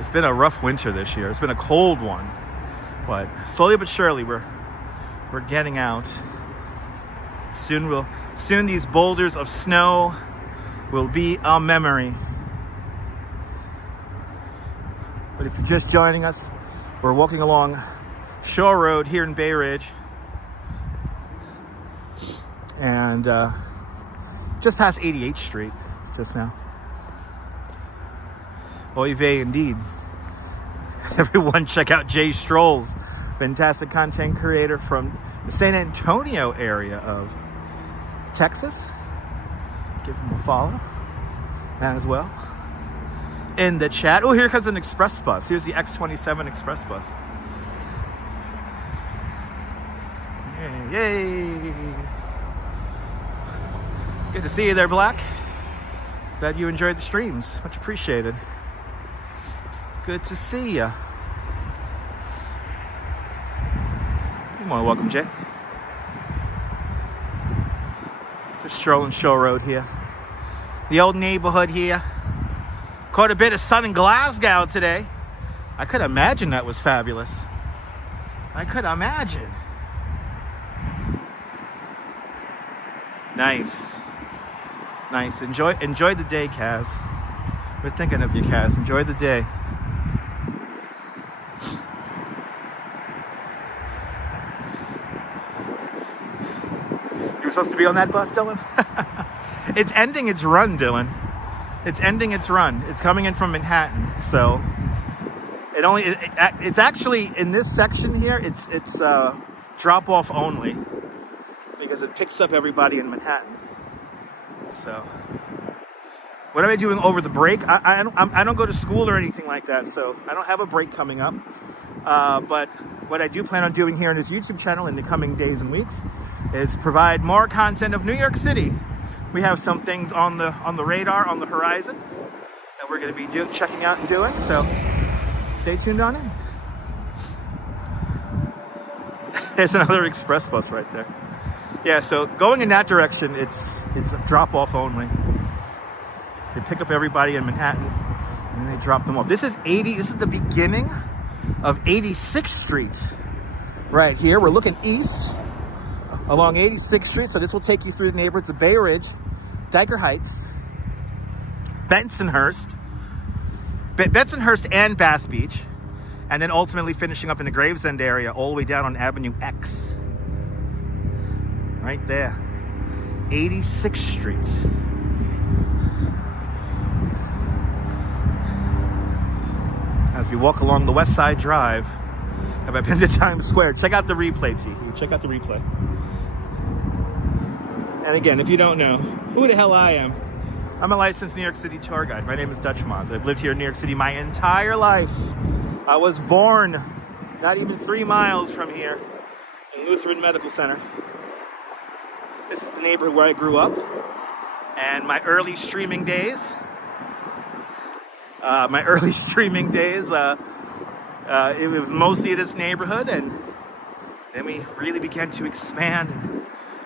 It's been a rough winter this year. It's been a cold one, but slowly but surely we're getting out. Soon these boulders of snow will be a memory. But if you're just joining us, we're walking along Shore Road here in Bay Ridge, and just past 88th Street just now. Oy vey indeed. Everyone check out Jay Strolls, fantastic content creator from the San Antonio area of Texas. Give him a follow as well. In the chat. Oh, here comes an express bus. Here's the X27 express bus. Yay. Good to see you there, Black. Glad you enjoyed the streams. Much appreciated. Good to see ya. You're more welcome, Jay. Just strolling Shore Road here. The old neighborhood here. Caught a bit of sun in Glasgow today. I could imagine that was fabulous. I could imagine. Nice. Nice. Enjoy the day, Kaz. We're thinking of you, Kaz. Enjoy the day. You were supposed to be on that bus, Dylan? It's ending its run, Dylan. It's ending its run. It's coming in from Manhattan, so it's actually in this section here. It's drop off only because it picks up everybody in Manhattan. So, what am I doing over the break? I don't go to school or anything like that, so I don't have a break coming up. But what I do plan on doing here on this YouTube channel in the coming days and weeks is provide more content of New York City. We have some things on the radar, on the horizon, that we're going to be checking out and doing. So stay tuned on in. There's another express bus right there. Yeah, so going in that direction, it's a drop off only. They pick up everybody in Manhattan and they drop them off. This is the beginning of 86th Street right here. We're looking east along 86th Street, so this will take you through the neighborhoods of Bay Ridge, Dyker Heights, Bensonhurst and Bath Beach, and then ultimately finishing up in the Gravesend area all the way down on Avenue X. Right there. 86th Street. As we walk along the West Side Drive, have I been to Times Square? Check out the replay, T. Check out the replay. And again, if you don't know who the hell I am, I'm a licensed New York City tour guide. My name is Dutch Moz. I've lived here in New York City my entire life. I was born not even 3 miles from here in Lutheran Medical Center. This is the neighborhood where I grew up. And my early streaming days, it was mostly this neighborhood, and then we really began to expand and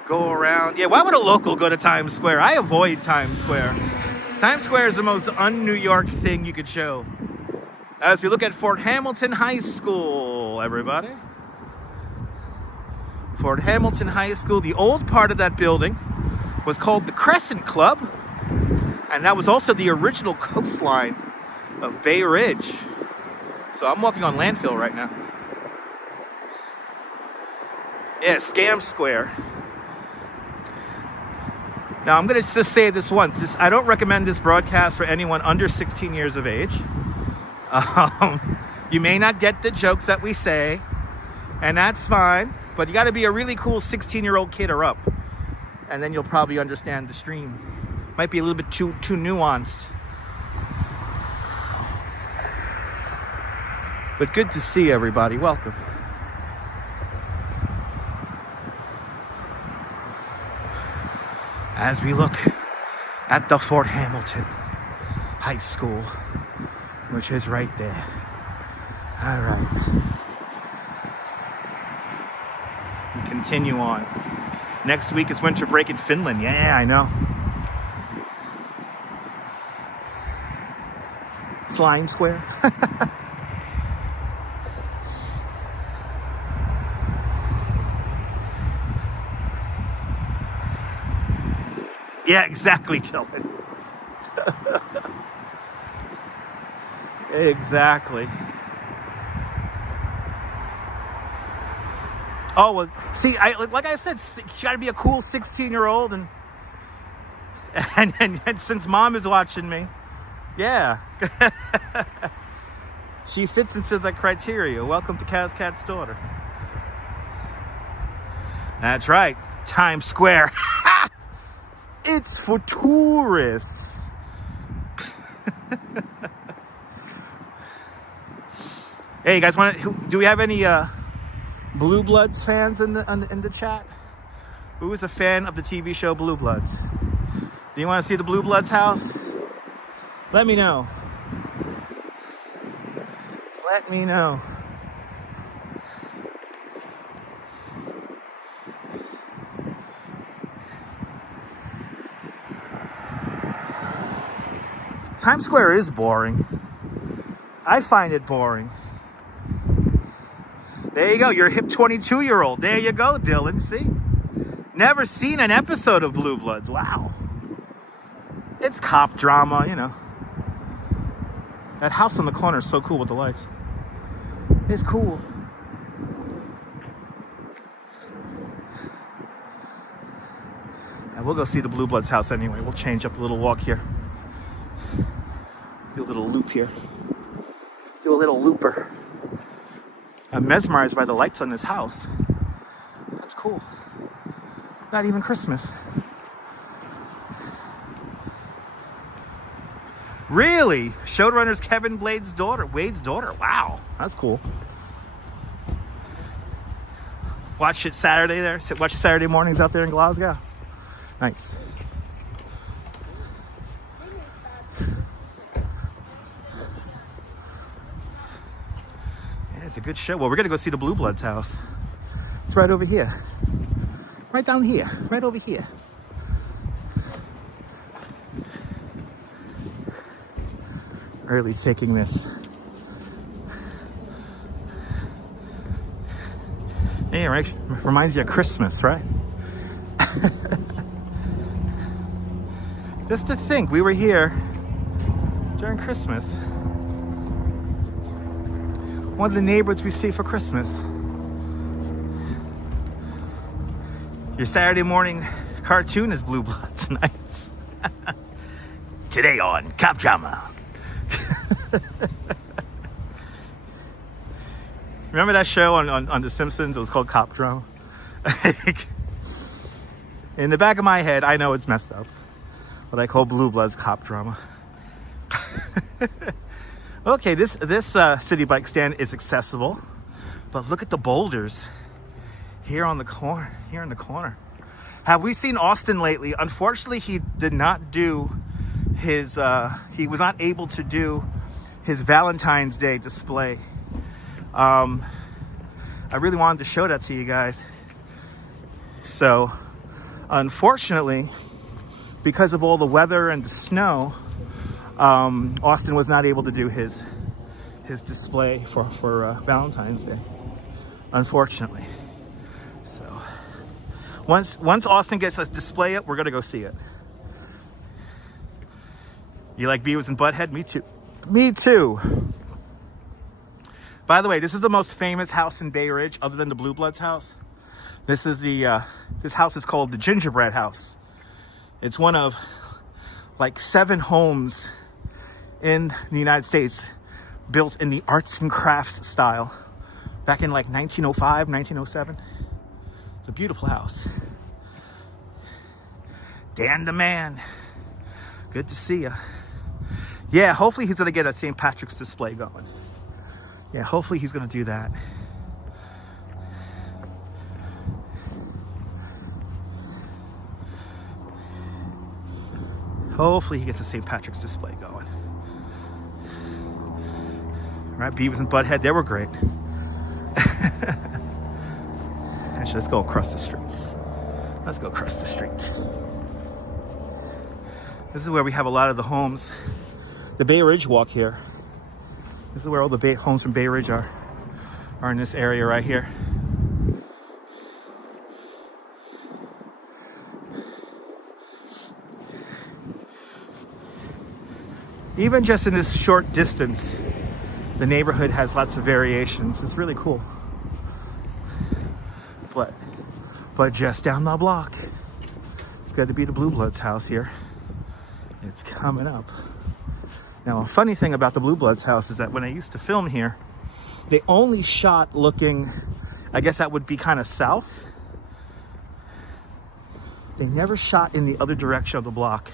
go around. Yeah, why would a local go to Times Square? I avoid Times Square. Times Square is the most un-New York thing you could show. As we look at Fort Hamilton High School, everybody. Fort Hamilton High School, the old part of that building was called the Crescent Club, and that was also the original coastline of Bay Ridge. So I'm walking on landfill right now. Yeah, Scam Square. Now, I'm going to just say this once. I don't recommend this broadcast for anyone under 16 years of age. You may not get the jokes that we say, and that's fine. But you got to be a really cool 16-year-old kid or up, and then you'll probably understand the stream. Might be a little bit too nuanced. But good to see everybody. Welcome. As we look at the Fort Hamilton High School, which is right there. All right. We continue on. Next week is winter break in Finland. Yeah, I know. Slime Square. Yeah, exactly, Dylan. Exactly. Oh, well, see, like I said, you gotta be a cool 16-year-old, and since mom is watching me, yeah. She fits into the criteria. Welcome to Kaz Cat's daughter. That's right, Times Square. It's for tourists. Hey, you guys do we have any Blue Bloods fans in the chat? Who is a fan of the TV show Blue Bloods? Do you want to see the Blue Bloods house? Let me know. Let me know. Times Square is boring. I find it boring. There you go. You're a hip 22-year-old. There you go, Dylan. See? Never seen an episode of Blue Bloods. Wow. It's cop drama, you know. That house on the corner is so cool with the lights. It's cool. And we'll go see the Blue Bloods house anyway. We'll change up a little walk here. Do a little loop here. Do a little looper. I'm mesmerized by the lights on this house. That's cool. Not even Christmas. Really? Showrunner's Kevin Wade's daughter. Wow, that's cool. Watch it Saturday there. Watch it Saturday mornings out there in Glasgow. Nice. It's a good show. Well, we're going to go see the Blue Bloods house. It's right over here. Right down here. Right over here. Early taking this. Hey, right? Reminds you of Christmas, right? Just to think, we were here during Christmas. One of the neighborhoods we see for Christmas. Your Saturday morning cartoon is Blue Bloods. Nice. Today on Cop Drama. Remember that show on The Simpsons? It was called Cop Drama. In the back of my head, I know it's messed up, but I call Blue Bloods Cop Drama. Okay, this city bike stand is accessible, but look at the boulders here on the corner. Here in the corner. Have we seen Austin lately? Unfortunately, he did not do his. He was not able to do his Valentine's Day display. I really wanted to show that to you guys. So, unfortunately, because of all the weather and the snow, Austin was not able to do his display for Valentine's Day, unfortunately. So once Austin gets us display it, we're gonna go see it. You like Beavis and Butthead? Me too. Me too. By the way, this is the most famous house in Bay Ridge, other than the Blue Bloods house. This is this house is called the Gingerbread House. It's one of like 7 homes in the United States built in the arts and crafts style back in like 1905, 1907. It's a beautiful house. Dan the man, good to see you. Yeah, hopefully he's gonna get a St. Patrick's display going. Yeah, hopefully he's gonna do that. Hopefully he gets a St. Patrick's display going. Right, Beavis and Butthead, they were great. Actually, let's go across the streets. Let's go across the streets. This is where we have a lot of the homes. The Bay Ridge Walk here This is where all the homes from Bay Ridge are in this area right here. Even just in this short distance, the neighborhood has lots of variations. It's really cool. But just down the block, it's got to be the Blue Bloods house here. It's coming up. Now, a funny thing about the Blue Bloods house is that when I used to film here, they only shot looking, I guess that would be kind of south. They never shot in the other direction of the block.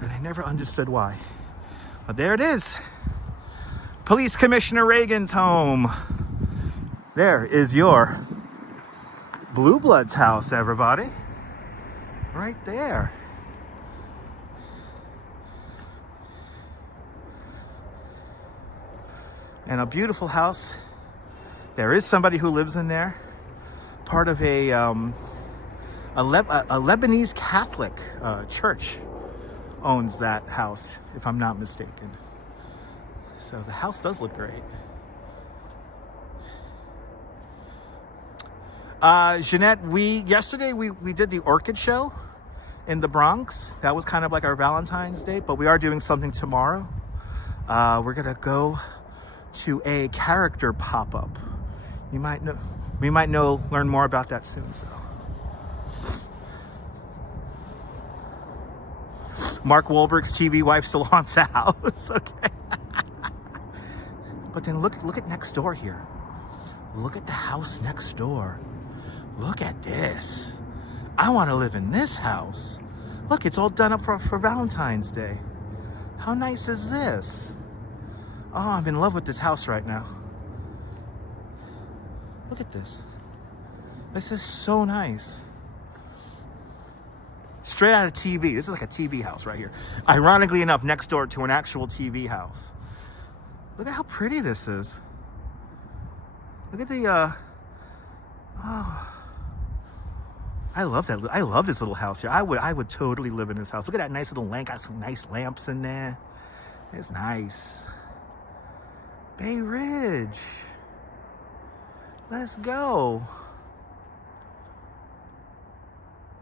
And I never understood why. But there it is. Police Commissioner Reagan's home. There is your Blue Bloods house, everybody. Right there. And a beautiful house. There is somebody who lives in there. Part of a Lebanese Catholic church owns that house, if I'm not mistaken. So the house does look great. Jeanette, yesterday we did the orchid show in the Bronx. That was kind of like our Valentine's Day, but we are doing something tomorrow. We're gonna go to a character pop-up. We might learn more about that soon. So, Mark Wahlberg's TV wife still haunts the house. Okay. But then look at next door here. Look at the house next door. Look at this. I want to live in this house. Look, it's all done up for Valentine's Day. How nice is this? Oh, I'm in love with this house right now. Look at this. This is so nice. Straight out of TV. This is like a TV house right here. Ironically enough, next door to an actual TV house. Look at how pretty this is. Look at the, oh. I love that. I love this little house here. I would totally live in this house. Look at that nice little lamp. Got some nice lamps in there. It's nice. Bay Ridge. Let's go.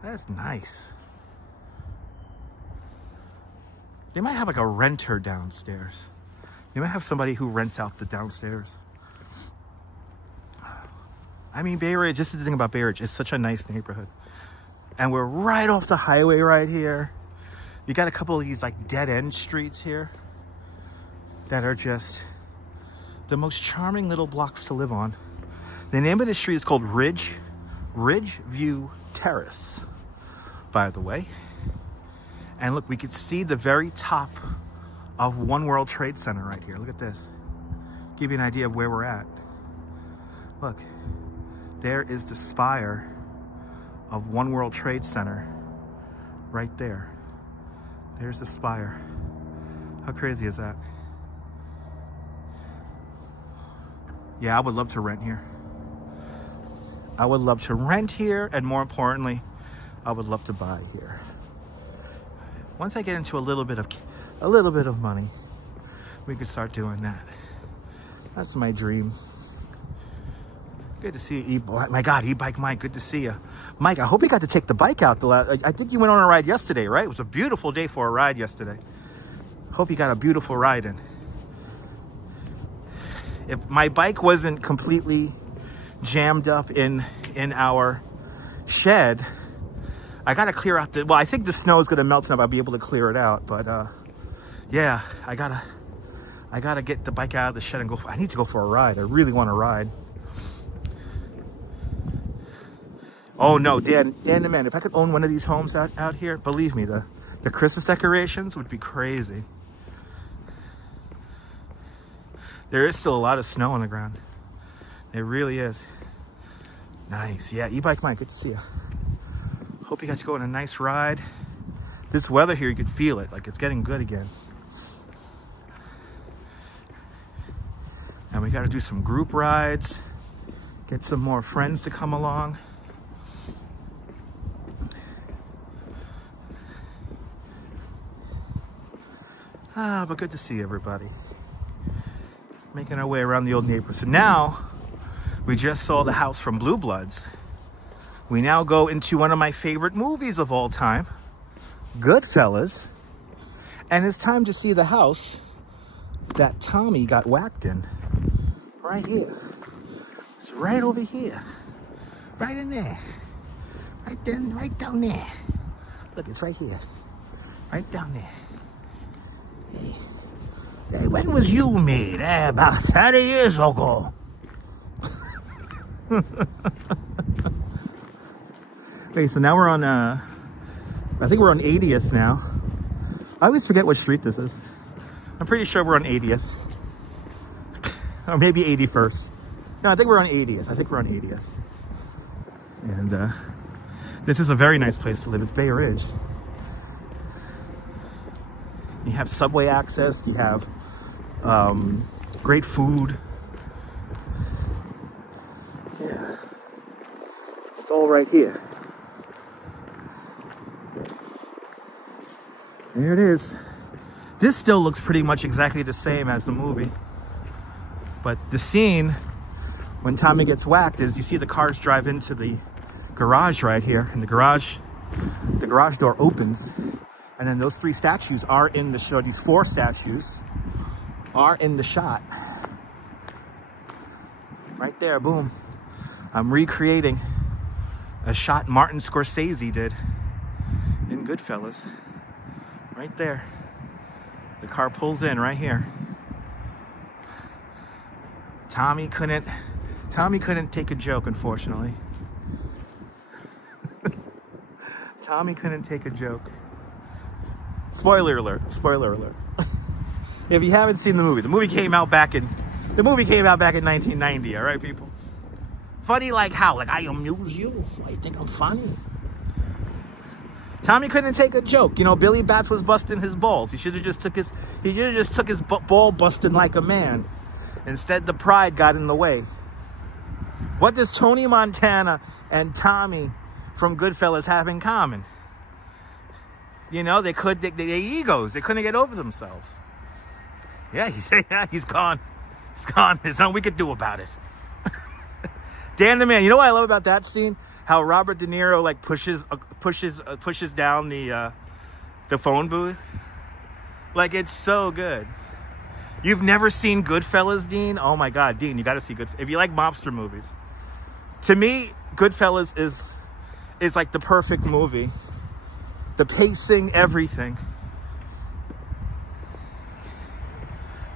That's nice. They might have like a renter downstairs. They might have somebody who rents out the downstairs. I mean, Bay Ridge, this is the thing about Bay Ridge. It's such a nice neighborhood. And we're right off the highway right here. You got a couple of these like dead end streets here that are just the most charming little blocks to live on. The name of the street is called Ridgeview Terrace, by the way. And look, we could see the very top of One World Trade Center right here. Look at this. Give you an idea of where we're at. Look, there is the spire of One World Trade Center right there. There's the spire. How crazy is that? Yeah, I would love to rent here. I would love to rent here, and more importantly, I would love to buy here. Once I get into a little bit of money, we can start doing that. That's my dream. Good to see you, my God, E-Bike Mike, good to see you. Mike, I hope you got to take the bike out. I think you went on a ride yesterday, right? It was a beautiful day for a ride yesterday. Hope you got a beautiful ride in. If my bike wasn't completely jammed up in our shed, I gotta clear out well, I think the snow is gonna melt enough I'll be able to clear it out, but yeah, I gotta get the bike out of the shed and go. I need to go for a ride. I really want to ride. Oh no, Dan the man, if I could own one of these homes out here, believe me, the Christmas decorations would be crazy. There is still a lot of snow on the ground. It really is. Nice. Yeah, E-Bike Mike, good to see you. Hope you guys go on a nice ride. This weather here, you could feel it. Like, it's getting good again. And we got to do some group rides. Get some more friends to come along. But good to see everybody. Making our way around the old neighborhood. So now, we just saw the house from Blue Bloods. We now go into one of my favorite movies of all time, Goodfellas. And it's time to see the house that Tommy got whacked in. Right here. It's right over here. Right in there. Right down there. Look, it's right here. Right down there. Hey, when was you made? About 30 years ago. Okay, so now we're on, I think we're on 80th now. I always forget what street this is. I'm pretty sure we're on 80th. Or maybe 81st. No, I think we're on 80th. I think we're on 80th. And this is a very nice place to live. It's Bay Ridge. You have subway access. You have great food. Yeah. It's all right here. There it is. This still looks pretty much exactly the same as the movie. But the scene when Tommy gets whacked is you see the cars drive into the garage right here. And the garage door opens. And then those 3 statues are in the show. These 4 statues are in the shot. Right there, boom. I'm recreating a shot Martin Scorsese did in Goodfellas. Right there. The car pulls in right here. Tommy couldn't take a joke, unfortunately. Tommy couldn't take a joke. Spoiler alert. If you haven't seen the movie came out back in 1990, all right, people? Funny like how? Like, I amuse you? I think I'm funny. Tommy couldn't take a joke. You know, Billy Bats was busting his balls. He should have just took his ball busting like a man. Instead, the pride got in the way. What does Tony Montana and Tommy from Goodfellas have in common? You know, they egos. They couldn't get over themselves. Yeah, he's gone. He's gone. There's nothing we could do about it. Dan the Man. You know what I love about that scene? How Robert De Niro like pushes down the phone booth. Like, it's so good. You've never seen Goodfellas, Dean? Oh my God, Dean, you got to see Goodfellas. If you like mobster movies, to me, Goodfellas is like the perfect movie. The pacing, everything.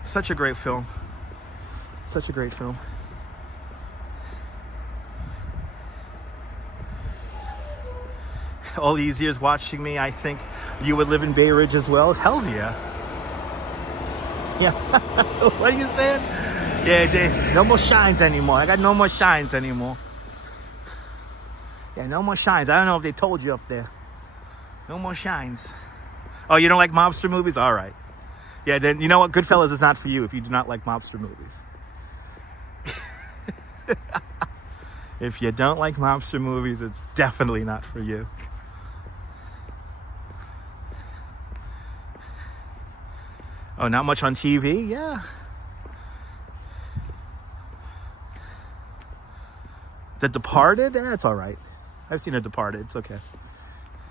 Such a great film. Such a great film. All these years watching me, I think you would live in Bay Ridge as well. Hells yeah. Yeah. What are you saying? Yeah, no more shines anymore. I got no more shines anymore. Yeah, no more shines. I don't know if they told you up there. No more shines. Oh, you don't like mobster movies? All right. Yeah, then you know what? Goodfellas is not for you if you do not like mobster movies. If you don't like mobster movies, it's definitely not for you. Oh, not much on TV? Yeah. The Departed? It's all right. I've seen The Departed. It's okay.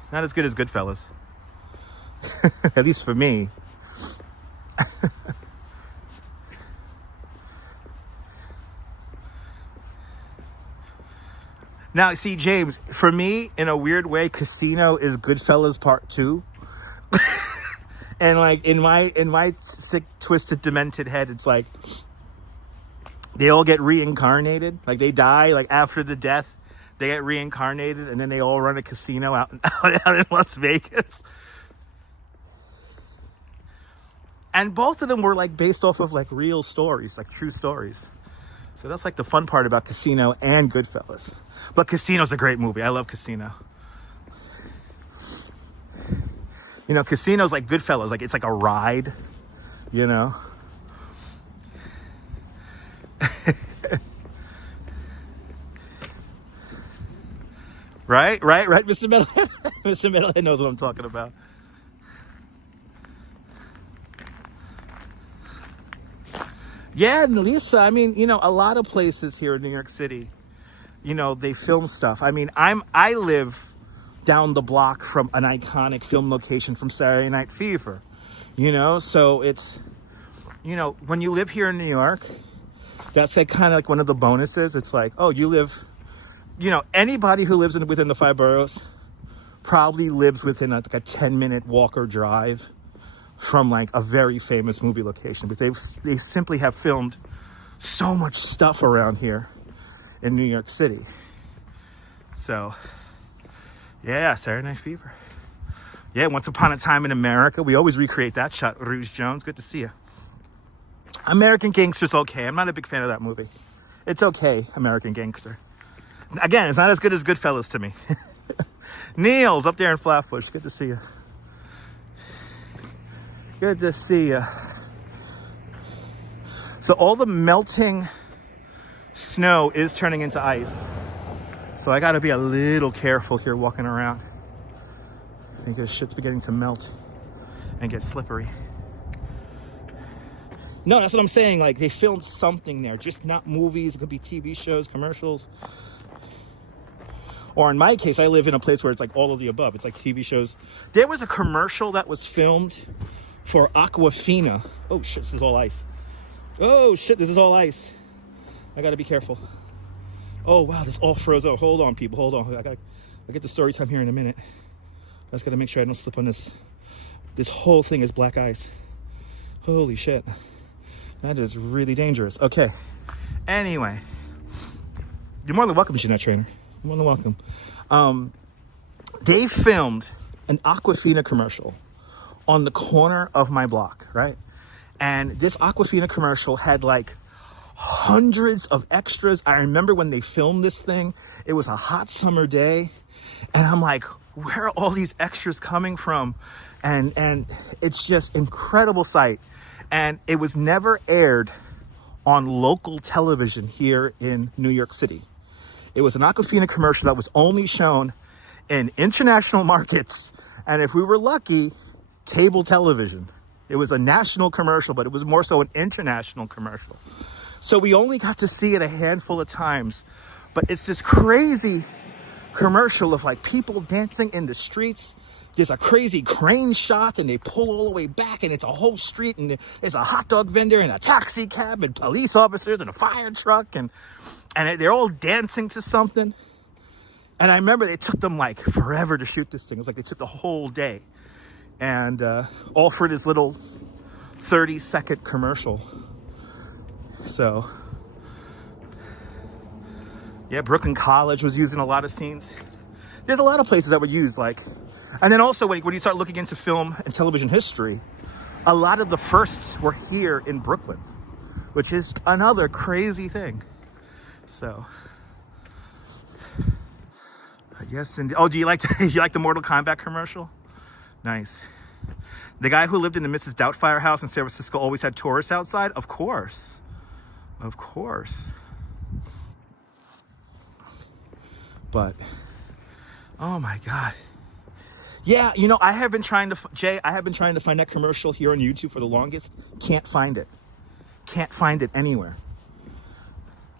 It's not as good as Goodfellas. At least for me. Now, see, James, for me, in a weird way, Casino is Goodfellas Part 2. And like in my sick, twisted, demented head, it's like they all get reincarnated. Like they die, like after the death, they get reincarnated, and then they all run a casino out in Las Vegas. And both of them were like based off of like real stories, like true stories. So that's like the fun part about Casino and Goodfellas. But Casino's a great movie. I love Casino. You know, Casino's like Goodfellas. Like, it's like a ride, you know? Right, Mr. Metalhead? Mr. Metalhead knows what I'm talking about. Yeah, and Lisa, I mean, you know, a lot of places here in New York City, you know, they film stuff. I mean, I live down the block from an iconic film location from Saturday Night Fever, you know, so it's, you know, when you live here in New York, that's like kind of like one of the bonuses. It's like, oh, you live, you know, anybody who lives within the 5 boroughs probably lives within like a 10-minute walk or drive from like a very famous movie location, because they simply have filmed so much stuff around here in New York City. So yeah, Saturday Night Fever. Yeah, Once Upon a Time in America. We always recreate that shot. Rouge Jones, good to see you. American Gangster's okay. I'm not a big fan of that movie. It's okay, American Gangster. Again, it's not as good as Goodfellas to me. Neil's up there in Flatbush. Good to see you. Good to see you. So all the melting snow is turning into ice. So I gotta be a little careful here walking around. I think this shit's beginning to melt and get slippery. No, that's what I'm saying. Like, they filmed something there, just not movies. It could be TV shows, commercials. Or in my case, I live in a place where it's like all of the above. It's like TV shows. There was a commercial that was filmed for Aquafina. Oh shit, this is all ice. Oh shit, this is all ice. I gotta be careful. Oh wow, this all froze out. Hold on, people, hold on. I'll get the story time here in a minute. I just gotta make sure I don't slip on this. This whole thing is black ice. Holy shit. That is really dangerous. Okay. Anyway. You're more than welcome, Jeanette Trainer. You're more than welcome. They filmed an Aquafina commercial on the corner of my block, right? And this Aquafina commercial had like hundreds of extras. I remember when they filmed this thing, it was a hot summer day, and I'm like, where are all these extras coming from? And it's just incredible sight. And it was never aired on local television here in New York City. It was an Aquafina commercial that was only shown in international markets, and if we were lucky, cable television. It was a national commercial, but it was more so an international commercial. So we only got to see it a handful of times, but it's this crazy commercial of like people dancing in the streets. There's a crazy crane shot and they pull all the way back and it's a whole street, and there's a hot dog vendor and a taxi cab and police officers and a fire truck, and they're all dancing to something. And I remember they took them like forever to shoot this thing. It was like they took the whole day. And all for this little 30-second commercial. So yeah, Brooklyn College was using a lot of scenes. There's a lot of places that would use like, and then also when you start looking into film and television history, a lot of the firsts were here in Brooklyn, which is another crazy thing. So I guess, oh, do you like the Mortal Kombat commercial? Nice. The guy who lived in the Mrs. Doubtfire house in San Francisco always had tourists outside? Of course. Of course. But, oh my God. Yeah, you know, I have been trying to find that commercial here on YouTube for the longest. Can't find it. Can't find it anywhere.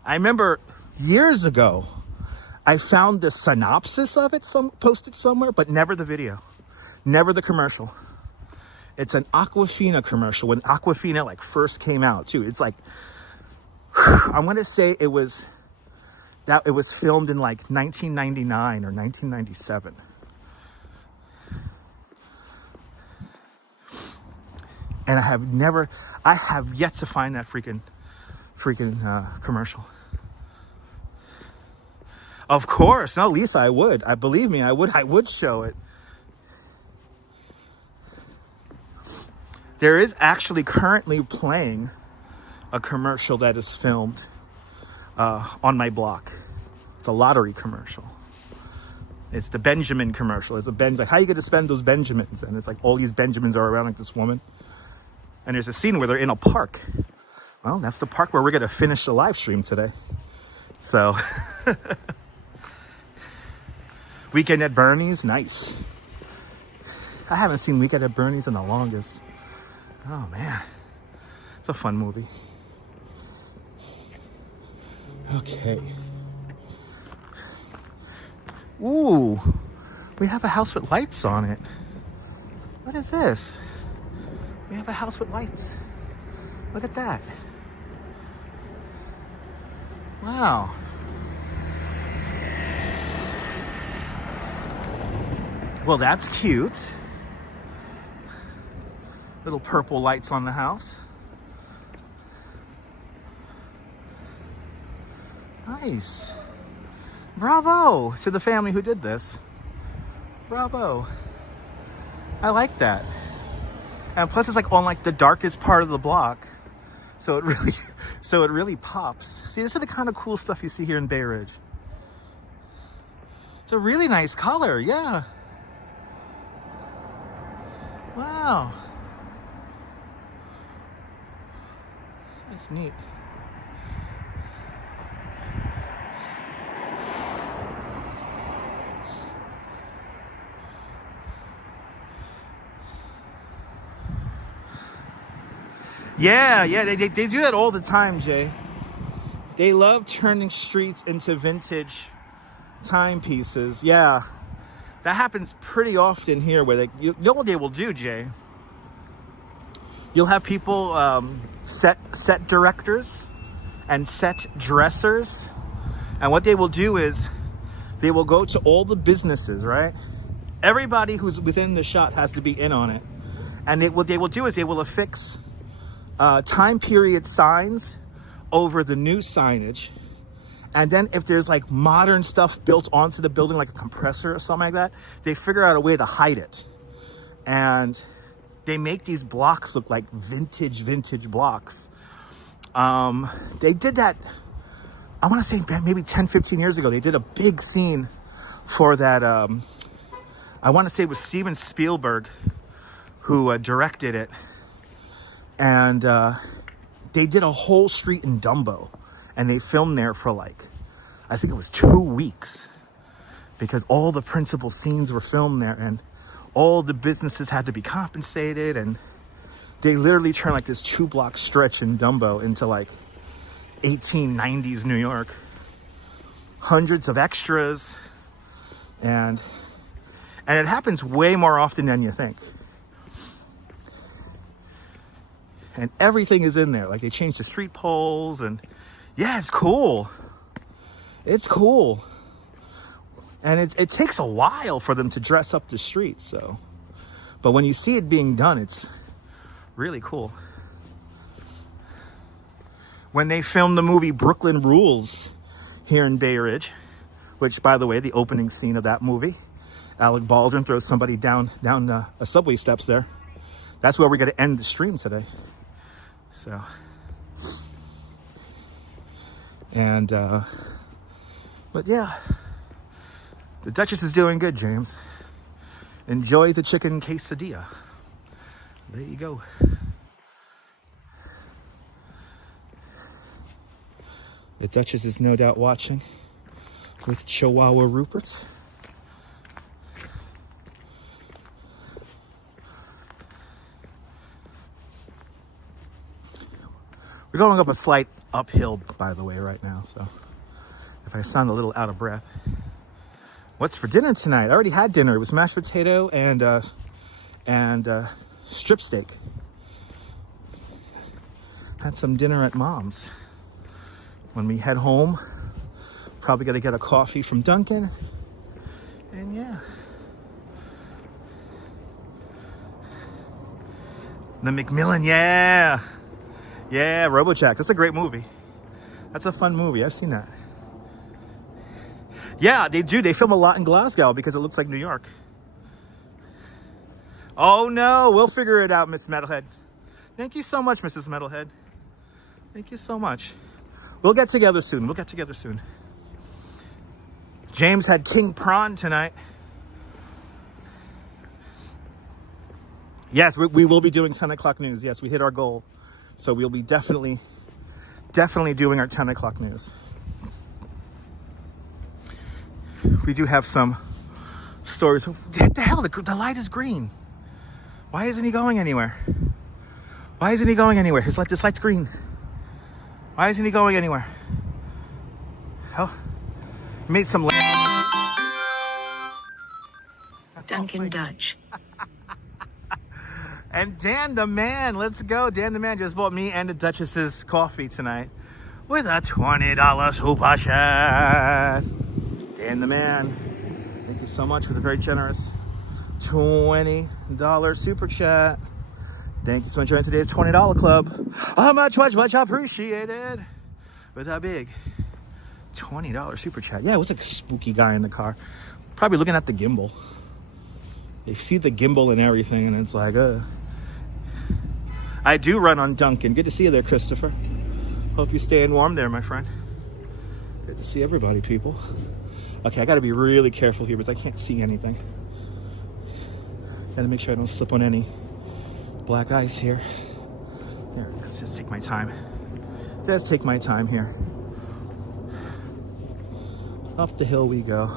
I remember years ago, I found the synopsis of it posted somewhere, but never the video. Never the commercial. It's an Aquafina commercial when Aquafina like first came out too. It's like, I'm gonna say it was filmed in like 1999 or 1997. And I have yet to find that freaking commercial. Of course, no, Lisa, I would. Believe me, I would show it. There is actually currently playing a commercial that is filmed on my block. It's a lottery commercial. It's the Benjamin commercial. It's like, how you get to spend those Benjamins? And it's like all these Benjamins are around like this woman. And there's a scene where they're in a park. Well, that's the park where we're going to finish the live stream today. So, Weekend at Bernie's, nice. I haven't seen Weekend at Bernie's in the longest. Oh man, it's a fun movie. Okay. Ooh, we have a house with lights on it. What is this? We have a house with lights. Look at that. Wow. Well, that's cute. Little purple lights on the house. Nice. Bravo to the family who did this. Bravo. I like that. And plus it's like on like the darkest part of the block. So it really pops. See, this is the kind of cool stuff you see here in Bay Ridge. It's a really nice color, yeah. Wow. That's neat. Yeah, they do that all the time, Jay. They love turning streets into vintage timepieces. Yeah, that happens pretty often here where you know what they will do, Jay? You'll have people, set directors and set dressers. And what they will do is they will go to all the businesses, right? Everybody who's within the shot has to be in on it. And what they will do is they will affix time period signs over the new signage. And then if there's like modern stuff built onto the building, like a compressor or something like that, they figure out a way to hide it. And they make these blocks look like vintage blocks. They did that, I want to say maybe 10, 15 years ago. They did a big scene for that. I want to say it was Steven Spielberg who directed it. And they did a whole street in Dumbo. And they filmed there for like, I think it was 2 weeks. Because all the principal scenes were filmed there. And all the businesses had to be compensated. And they literally turned like this 2-block stretch in Dumbo into like 1890s New York. Hundreds of extras. And it happens way more often than you think. And everything is in there. Like they changed the street poles and yeah, it's cool. It's cool. And it takes a while for them to dress up the streets, so. But when you see it being done, it's really cool. When they filmed the movie Brooklyn Rules here in Bay Ridge, which by the way, the opening scene of that movie, Alec Baldwin throws somebody down a subway steps there. That's where we're gonna end the stream today. So, and, but yeah, the Duchess is doing good, James. Enjoy the chicken quesadilla. There you go. The Duchess is no doubt watching with Chihuahua Rupert. We're going up a slight uphill, by the way, right now. So if I sound a little out of breath. What's for dinner tonight? I already had dinner. It was mashed potato and strip steak. Had some dinner at Mom's. When we head home, probably gonna get a coffee from Dunkin'. And yeah. The Macmillan, yeah. Yeah, RoboJack. That's a great movie. That's a fun movie. I've seen that. Yeah, they do. They film a lot in Glasgow because it looks like New York. Oh no, we'll figure it out, Miss Metalhead. Thank you so much, Mrs. Metalhead. Thank you so much. We'll get together soon. We'll get together soon. James had King Prawn tonight. Yes, we will be doing 10 o'clock news. Yes, we hit our goal. So we'll be definitely doing our 10 o'clock news. We do have some stories. What the hell? The light is green. Why isn't he going anywhere? Why isn't he going anywhere? This light's green. Why isn't he going anywhere? hell, made some. Dunkin' Dutch. And Dan the man, let's go. Dan the man just bought me and the Duchess's coffee tonight with a $20 super chat. Dan the man, thank you so much for the very generous $20 super chat. Thank you so much for joining today's $20 club. Much appreciated. With a big $20 super chat. Yeah, it was a spooky guy in the car. Probably looking at the gimbal. They see the gimbal and everything, and it's like, I do run on Dunkin'. Good to see you there, Christopher. Hope you're staying warm there, my friend. Good to see everybody, people. Okay, I gotta be really careful here because I can't see anything. Gotta make sure I don't slip on any black ice here. Here, let's just take my time. Just take my time here. Up the hill we go.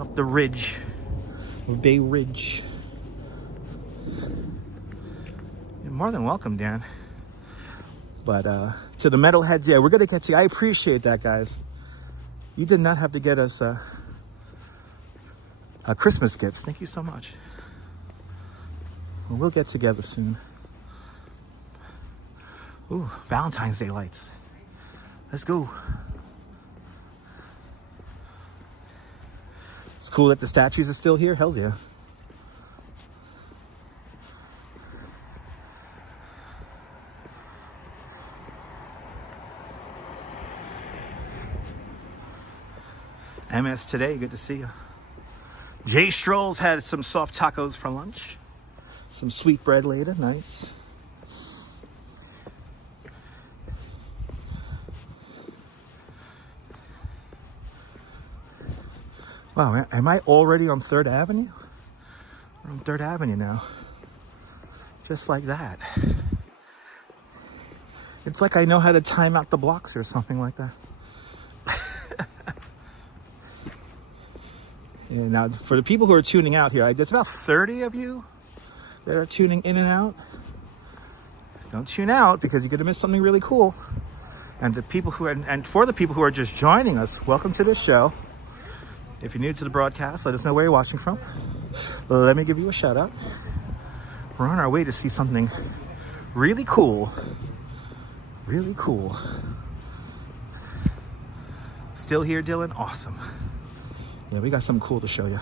Up the ridge. Bay Ridge. You're more than welcome, Dan. But to the metalheads, yeah, we're gonna get to you. I appreciate that, guys. You did not have to get us Christmas gifts. Thank you so much. We'll get together soon. Ooh, Valentine's Day lights. Let's go. It's cool that the statues are still here. Hells yeah. MS today, good to see you. Jay Strolls had some soft tacos for lunch. Some sweet bread later, nice. Wow, am I already on 3rd Avenue? We're on 3rd Avenue now. Just like that. It's like I know how to time out the blocks or something like that. Yeah, now, for the people who are tuning out here, there's about 30 of you that are tuning in and out. Don't tune out because you're going to miss something really cool. And for the people who are just joining us, welcome to this show. If you're new to the broadcast, let us know where you're watching from. Let me give you a shout out. We're on our way to see something really cool. Really cool. Still here, Dylan? Awesome. Yeah, we got something cool to show you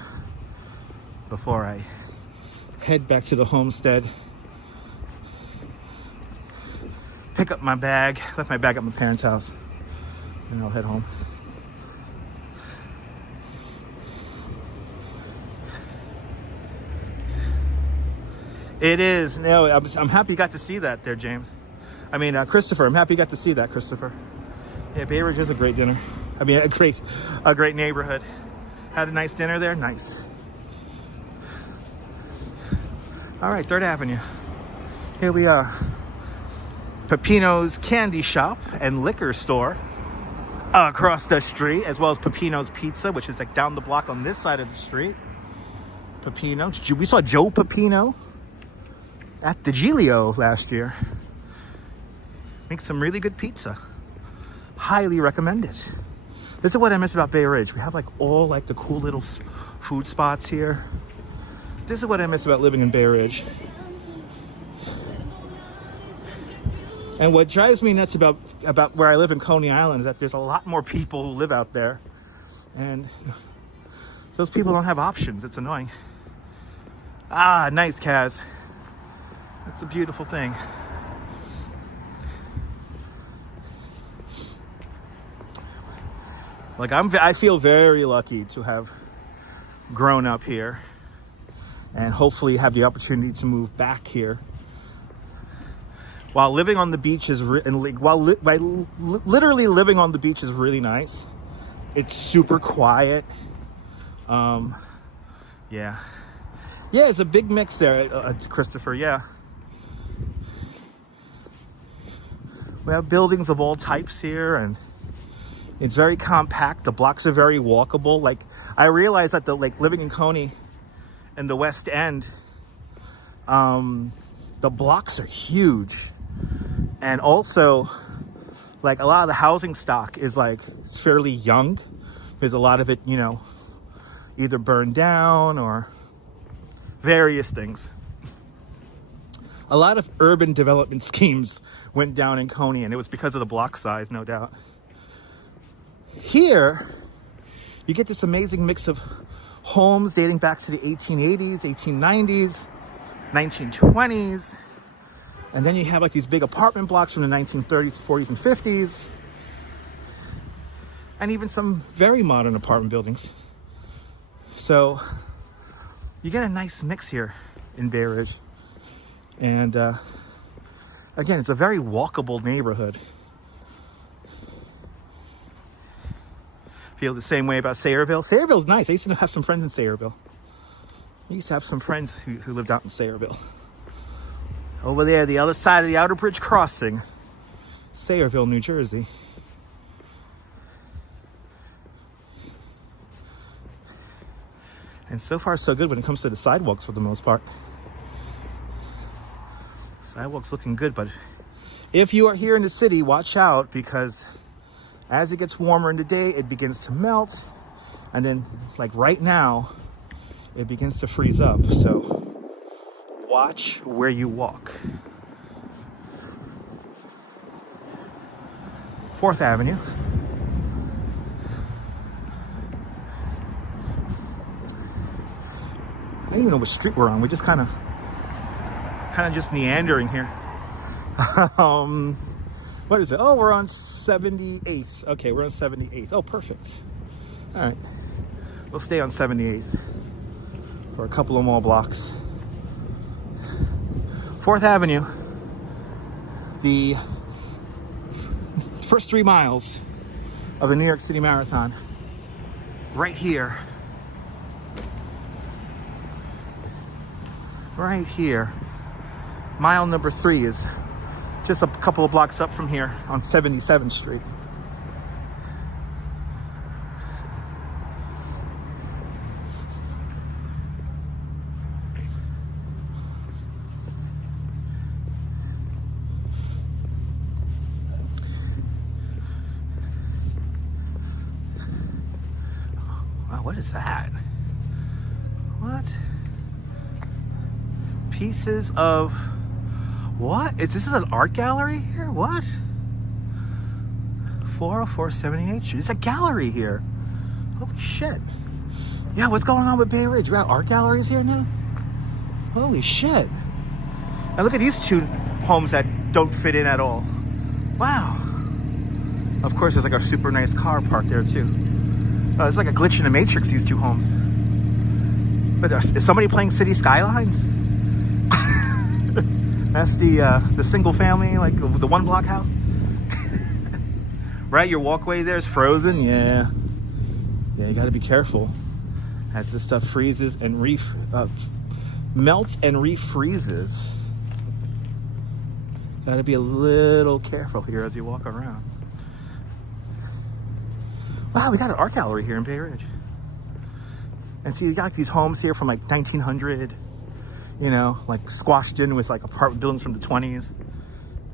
before I head back to the homestead. Pick up my bag. Left my bag at my parents' house. And I'll head home. It is. No, I'm happy you got to see that there, James. I mean, Christopher. I'm happy you got to see that, Christopher. Yeah, Bay Ridge is a great dinner. I mean, a great neighborhood. Had a nice dinner there. Nice. All right, 3rd Avenue. Here we are. Peppino's Candy Shop and Liquor Store across the street, as well as Peppino's Pizza, which is like down the block on this side of the street. Peppino. We saw Joe Peppino at the Giglio last year. Makes some really good pizza. Highly recommend it. This is what I miss about Bay Ridge. We have like all like the cool little food spots here. This is what I miss about living in Bay Ridge. And what drives me nuts about where I live in Coney Island is that there's a lot more people who live out there. And those people don't have options. It's annoying. Ah, nice, Kaz. That's a beautiful thing. Like I feel very lucky to have grown up here and hopefully have the opportunity to move back here. While living on the beach is literally living on the beach is really nice. It's super quiet. Yeah, it's a big mix there, Christopher. Yeah. We have buildings of all types here, and it's very compact. The blocks are very walkable. Like, I realized that living in Coney in the West End, the blocks are huge. And also, like a lot of the housing stock is like fairly young. There's a lot of it, you know, either burned down or various things. A lot of urban development schemes went down in Coney, and it was because of the block size, no doubt. Here, you get this amazing mix of homes dating back to the 1880s, 1890s, 1920s. And then you have like these big apartment blocks from the 1930s, 40s, and 50s. And even some very modern apartment buildings. So you get a nice mix here in Bay Ridge. And again, it's a very walkable neighborhood. Feel the same way about Sayreville. Sayreville's nice. I used to have some friends in Sayreville. I used to have some friends who lived out in Sayreville. Over there, the other side of the Outer Bridge crossing, Sayreville, New Jersey. And so far, so good when it comes to the sidewalks for the most part. Sidewalks looking good, but if you are here in the city, watch out, because as it gets warmer in the day, it begins to melt. And then, like right now, it begins to freeze up. So watch where you walk. 4th Avenue. I don't even know what street we're on. We're just kind of just meandering here. What is it? Oh, we're on 78th. Okay, we're on 78th. Oh, perfect. All right. We'll stay on 78th for a couple of more blocks. 4th Avenue, the first 3 miles of the New York City Marathon, right here. Right here. Mile number 3 is just a couple of blocks up from here on 77th Street. What is that? What? Pieces of what? This is an art gallery here? What? 404 78th Street. It's a gallery here. Holy shit. Yeah, what's going on with Bay Ridge? We have art galleries here now? Holy shit. Now look at these 2 homes that don't fit in at all. Wow. Of course, there's like a super nice car parked there too. It's like a glitch in the Matrix, these 2 homes. But is somebody playing City Skylines? That's the single family, like the 1 block house. Right, your walkway there is frozen. Yeah, you got to be careful as this stuff freezes and melts and refreezes. Got to be a little careful here as you walk around. Wow, we got an art gallery here in Bay Ridge. And see, you got these homes here from like 1900, you know, like squashed in with like apartment buildings from the 20s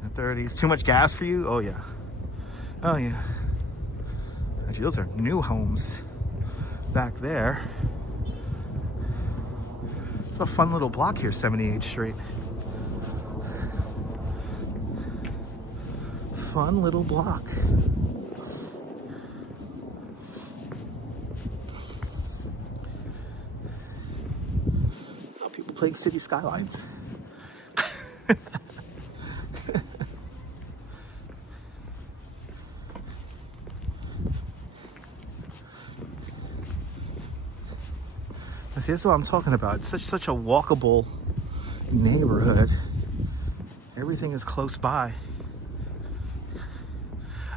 and 30s. Too much gas for you? Oh yeah. Oh yeah. Actually, those are new homes back there. It's a fun little block here, 78th Street. Fun little block. People playing City Skylines. See, that's what I'm talking about. It's such a walkable neighborhood. Everything is close by.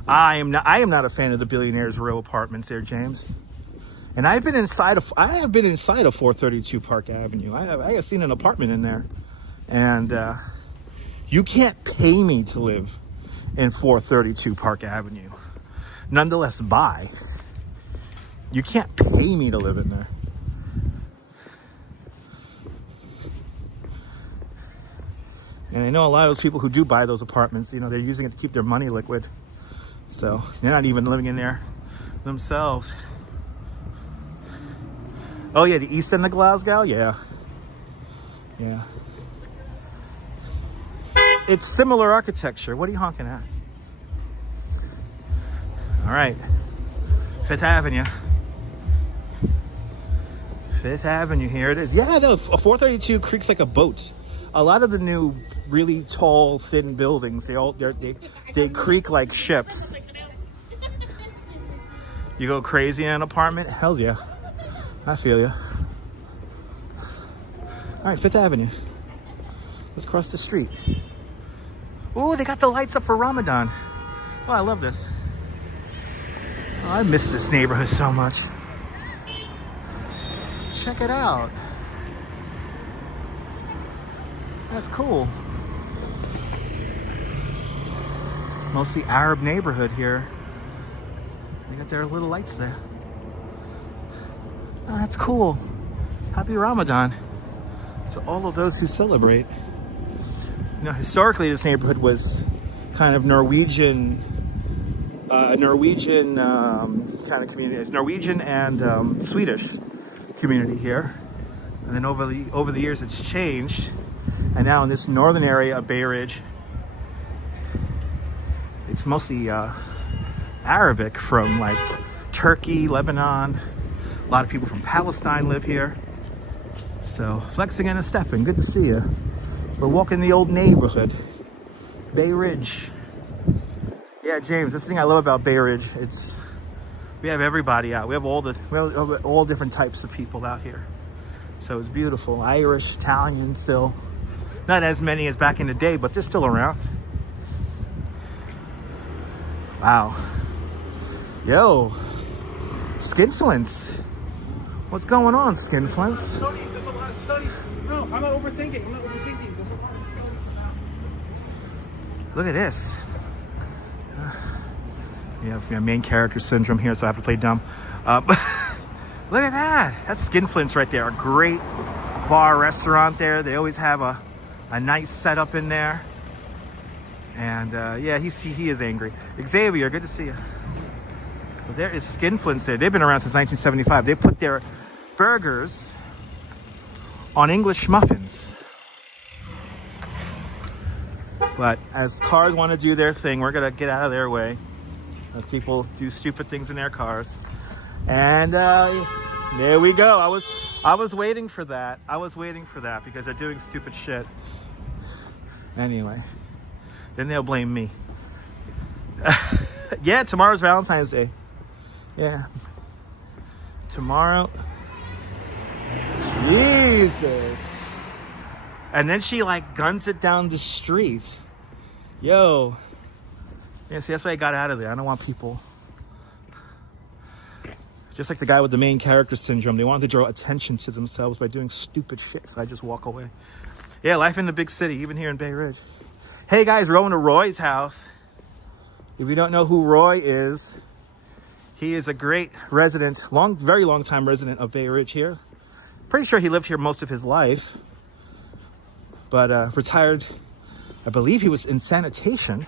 I am not a fan of the Billionaires Row apartments there, James. And I have been inside of 432 Park Avenue. I have seen an apartment in there. And you can't pay me to live in 432 Park Avenue. Nonetheless, buy. You can't pay me to live in there. And I know a lot of those people who do buy those apartments, you know, they're using it to keep their money liquid. So they're not even living in there themselves. Oh yeah, the east end of Glasgow, yeah. Yeah. It's similar architecture. What are you honking at? All right, Fifth Avenue. Fifth Avenue, here it is. Yeah, no, 432 creaks like a boat. A lot of the new, really tall, thin buildings, they creak like ships. You go crazy in an apartment? Hells yeah. I feel you. All right, Fifth Avenue. Let's cross the street. Oh, they got the lights up for Ramadan. Oh, I love this. Oh, I miss this neighborhood so much. Check it out. That's cool. Mostly Arab neighborhood here. They got their little lights there. Oh, that's cool. Happy Ramadan to all of those who celebrate. You know, historically, this neighborhood was kind of Norwegian kind of community. It's Norwegian and Swedish community here. And then over the years, it's changed. And now in this northern area of Bay Ridge, it's mostly Arabic from like Turkey, Lebanon. A lot of people from Palestine live here. So flexing and a stepping, good to see you. We're walking the old neighborhood, Bay Ridge. Yeah, James, this thing I love about Bay Ridge, we have everybody out. We have all different types of people out here. So it's beautiful. Irish, Italian still. Not as many as back in the day, but they're still around. Wow. Yo, Skinflints. What's going on, Skinflints? There's a lot of studies. No, I'm not overthinking. There's a lot of studies now. Look at this. We have main character syndrome here, so I have to play dumb. Look at that. That's Skinflints right there. A great bar restaurant there. They always have a nice setup in there. And yeah, he is angry. Xavier, good to see you. But there is Skinflints there. They've been around since 1975. They put their burgers on English muffins. But as cars want to do their thing, we're going to get out of their way. As people do stupid things in their cars. And there we go. I was waiting for that. Because they're doing stupid shit. Anyway, then they'll blame me. Yeah, tomorrow's Valentine's Day. Yeah. Tomorrow. Jesus. And then she like guns it down the street. Yo. Yeah, see, that's why I got out of there. I don't want people. Just like the guy with the main character syndrome. They wanted to draw attention to themselves by doing stupid shit. So I just walk away. Yeah, life in the big city, even here in Bay Ridge. Hey guys, we're going to Roy's house. If you don't know who Roy is, he is a great resident, very long time resident of Bay Ridge here. Pretty sure he lived here most of his life, but retired. I believe he was in sanitation,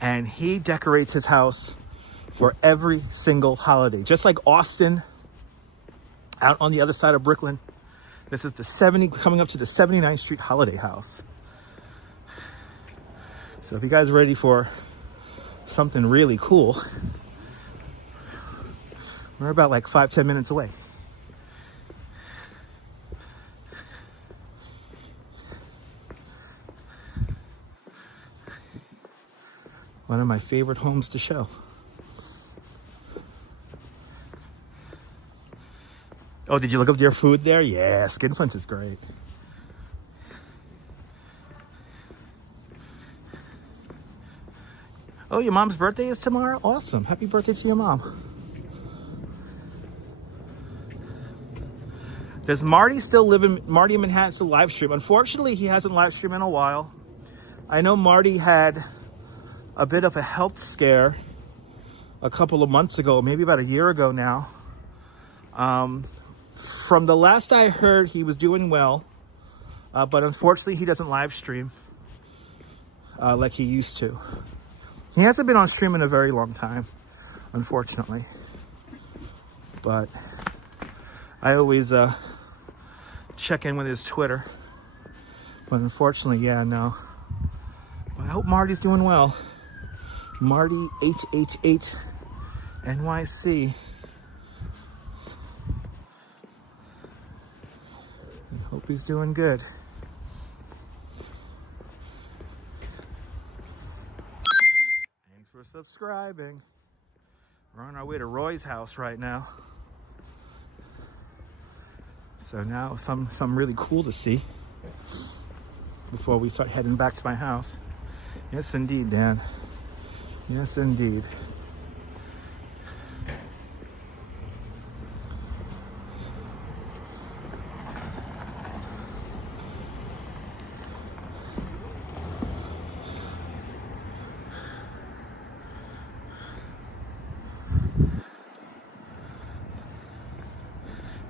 and he decorates his house for every single holiday, just like Austin, out on the other side of Brooklyn. This is coming up to the 79th Street Holiday House. So if you guys are ready for something really cool, we're about like 5-10 minutes away. One of my favorite homes to show. Oh, did you look up their food there? Yeah, Skinflints is great. Oh, your mom's birthday is tomorrow? Awesome. Happy birthday to your mom. Does Marty still live in Manhattan still live stream? Unfortunately, he hasn't live streamed in a while. I know Marty had a bit of a health scare a couple of months ago, maybe about a year ago now. From the last I heard, he was doing well, but unfortunately, he doesn't live stream like he used to. He hasn't been on stream in a very long time, unfortunately. But I always check in with his Twitter. But unfortunately, yeah, no. But I hope Marty's doing well. Marty 888 NYC. I hope he's doing good. Thanks for subscribing. We're on our way to Roy's house right now. So now some really cool to see before we start heading back to my house. Yes, indeed, Dan. Yes, indeed.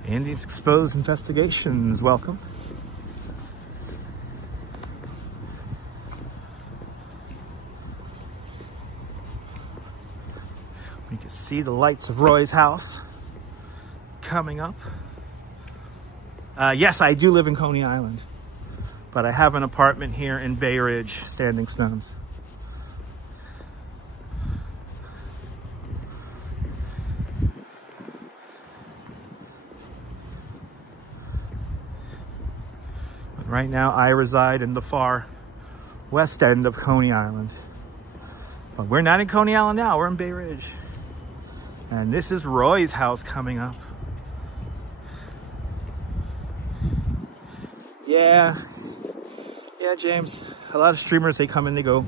Andy's Exposed Investigations, welcome. We can see the lights of Roy's house coming up. Yes, I do live in Coney Island, but I have an apartment here in Bay Ridge, Standing Stones. Right now, I reside in the far west end of Coney Island. But we're not in Coney Island now, we're in Bay Ridge. And this is Roy's house coming up. Yeah, James. A lot of streamers, they come and they go.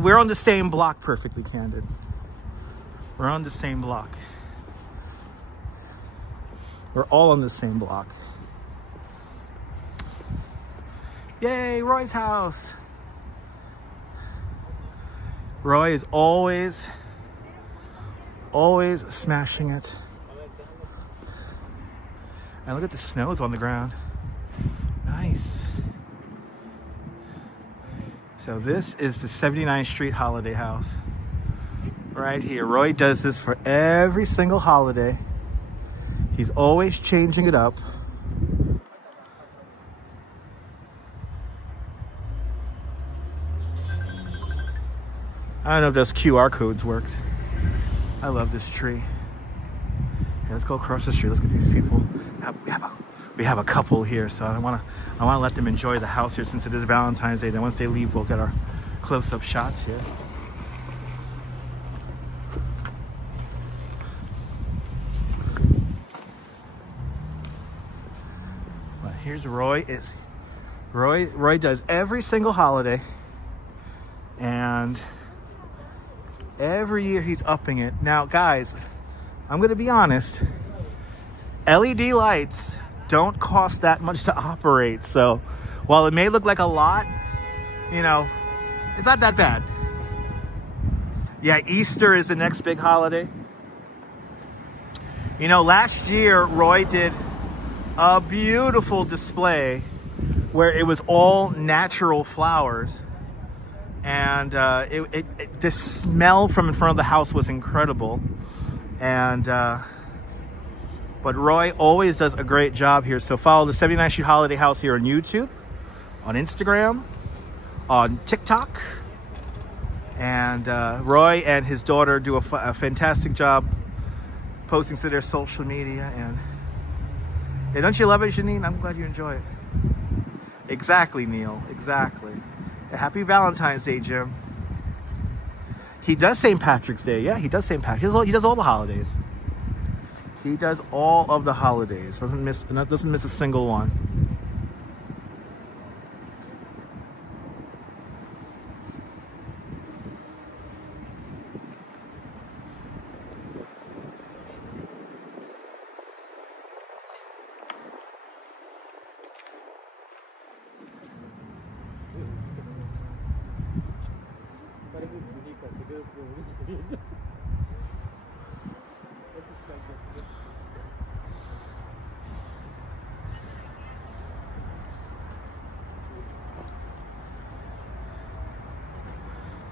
We're on the same block, Perfectly Candid. We're on the same block. We're all on the same block. Yay, Roy's house. Roy is always smashing it. And look at the snows on the ground. Nice. So this is the 79th Street Holiday House. Right here. Roy does this for every single holiday. He's always changing it up. I don't know if those QR codes worked. I love this tree. Yeah, let's go across the street. Let's get these people. We have a couple here, so I want to let them enjoy the house here since it is Valentine's Day. Then once they leave, we'll get our close-up shots here. But here's Roy. Roy does every single holiday, and every year he's upping it. Now, guys, I'm going to be honest. LED lights don't cost that much to operate. So while it may look like a lot, you know, it's not that bad. Yeah, Easter is the next big holiday. You know, last year, Roy did a beautiful display where it was all natural flowers. And the smell from in front of the house was incredible. And but Roy always does a great job here. So follow the 79th Street Holiday House here on YouTube, on Instagram, on TikTok. And Roy and his daughter do a fantastic job posting to their social media. And yeah, don't you love it, Janine? I'm glad you enjoy it. Exactly, Neil. Exactly. Happy Valentine's Day, Jim. He does St. Patrick's Day. Yeah, he does St. Patrick's. He does all the holidays. He does all of the holidays. Doesn't miss a single one.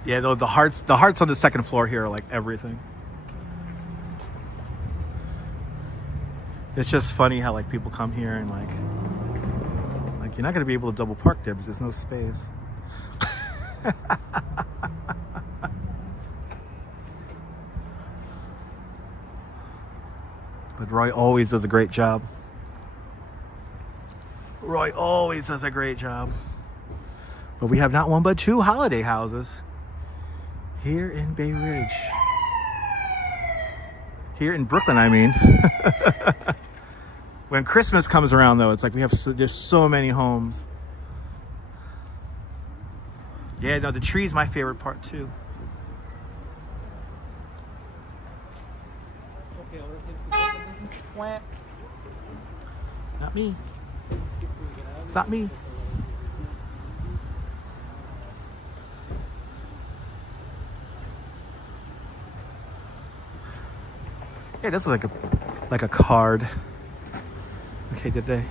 Yeah, the hearts on the second floor here are like everything. It's just funny how like people come here and like you're not gonna be able to double park there because there's no space. But Roy always does a great job. Roy always does a great job. But we have not one but two holiday houses here in Bay Ridge. Here in Brooklyn, I mean. When Christmas comes around, though, it's like there's so many homes. Yeah, no, the tree's my favorite part too. Not me. It's not me. Yeah, this is like a card. Okay, do they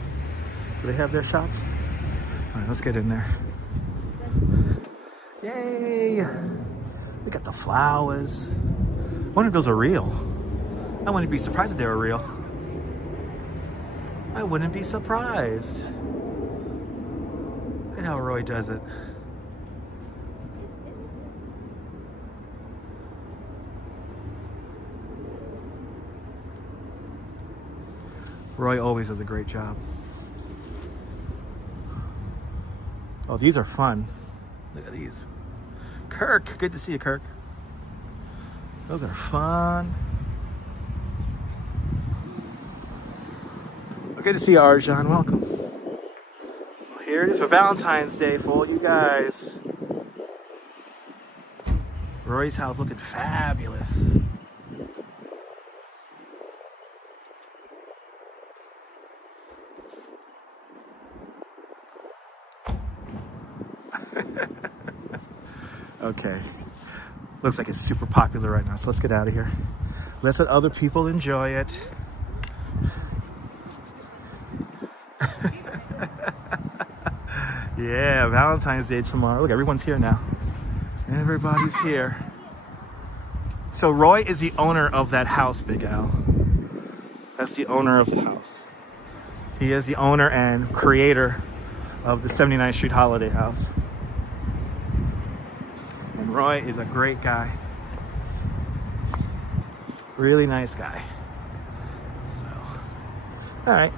have their shots? All right, let's get in there. Yay! Look at the flowers. I wonder if those are real. I wouldn't be surprised if they were real. I wouldn't be surprised. Look at how Roy does it. Roy always does a great job. Oh, these are fun. Look at these. Kirk, good to see you, Kirk. Those are fun. Well, good to see you, Arjan. Welcome. Well, here it is for Valentine's Day for all you guys. Roy's house looking fabulous. Okay, looks like it's super popular right now, so let's get out of here. Let's let other people enjoy it. Yeah, Valentine's Day tomorrow. Look, everyone's here now. Everybody's here. So Roy is the owner of that house, Big Al. That's the owner of the house. He is the owner and creator of the 79th Street Holiday House. Roy is a great guy. Really nice guy. So, all right.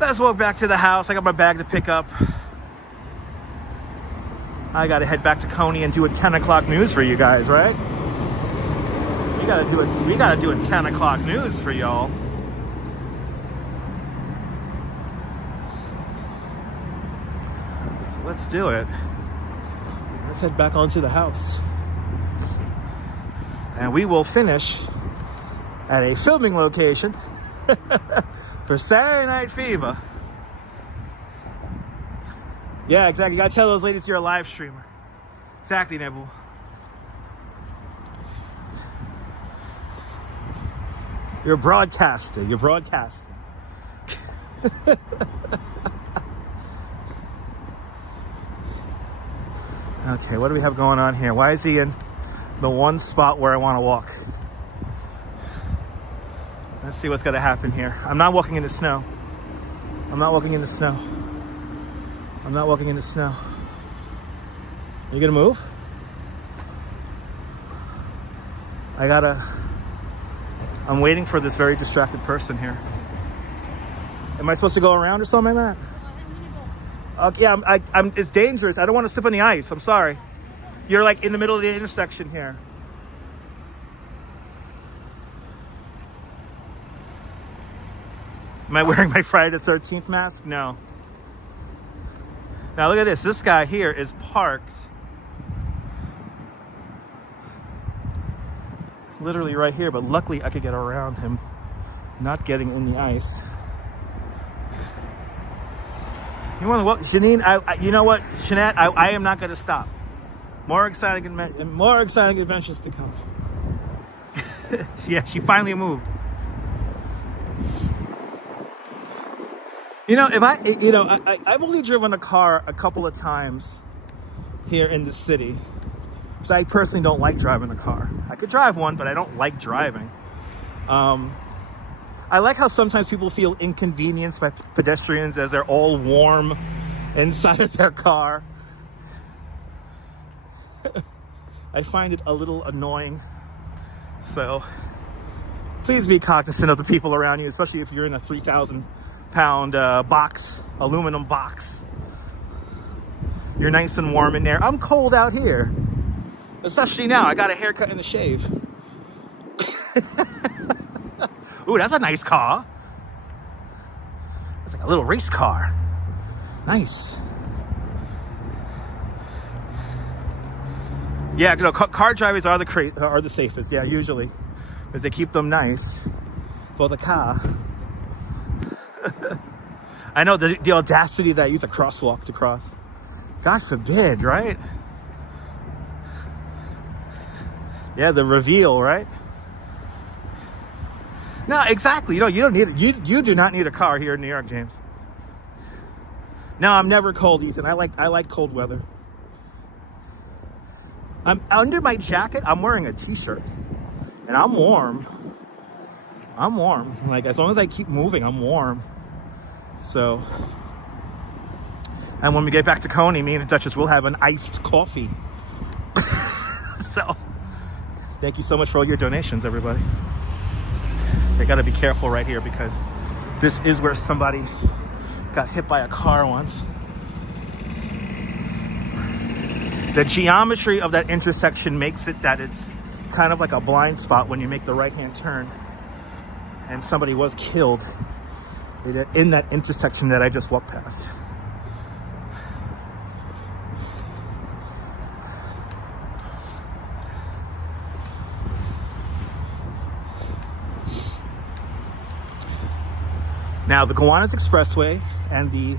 Let's walk back to the house. I got my bag to pick up. I got to head back to Coney and do a 10 o'clock news for you guys, right? We got to do a 10 o'clock news for y'all. So let's do it. Let's head back onto the house. And we will finish at a filming location for Saturday Night Fever. Yeah, exactly. You gotta tell those ladies you're a live streamer. Exactly, Nebu. You're a broadcaster. You're broadcasting. Okay, what do we have going on here? Why is he in the one spot where I want to walk? Let's see what's going to happen here. I'm not walking in the snow. I'm not walking in the snow. I'm not walking in the snow. Are you going to move? I'm waiting for this very distracted person here. Am I supposed to go around or something like that? Yeah, it's dangerous. I don't want to slip on the ice. I'm sorry. You're like in the middle of the intersection here. Am I wearing my Friday the 13th mask? No. Now look at this. This guy here is parked literally right here, but luckily I could get around him, not getting in the ice. You want to walk, Janine? You know what, Jeanette? I am not going to stop. More exciting adventures to come. Yeah, she finally moved. You know, I've only driven a car a couple of times here in the city. So I personally don't like driving a car. I could drive one, but I don't like driving. I like how sometimes people feel inconvenienced by pedestrians as they're all warm inside of their car. I find it a little annoying. So please be cognizant of the people around you, especially if you're in a 3,000-pound box, aluminum box. You're nice and warm in there. I'm cold out here, especially now. I got a haircut and a shave. Ooh, that's a nice car. It's like a little race car. Nice. Yeah, you know, car drivers are the safest. Yeah, usually, because they keep them nice for the car. I know the audacity that I use a crosswalk to cross. God forbid, right? Yeah, the reveal, right? No, exactly. You know, you don't need it. You do not need a car here in New York, James. No, I'm never cold, Ethan. I like cold weather. I'm under my jacket. I'm wearing a t-shirt, and I'm warm. I'm warm. Like, as long as I keep moving, I'm warm. So, and when we get back to Coney, me and the Duchess will have an iced coffee. So, thank you so much for all your donations, everybody. I gotta be careful right here because this is where somebody got hit by a car once. The geometry of that intersection makes it that it's kind of like a blind spot when you make the right-hand turn. And somebody was killed in that intersection that I just walked past. Now, the Gowanus Expressway and the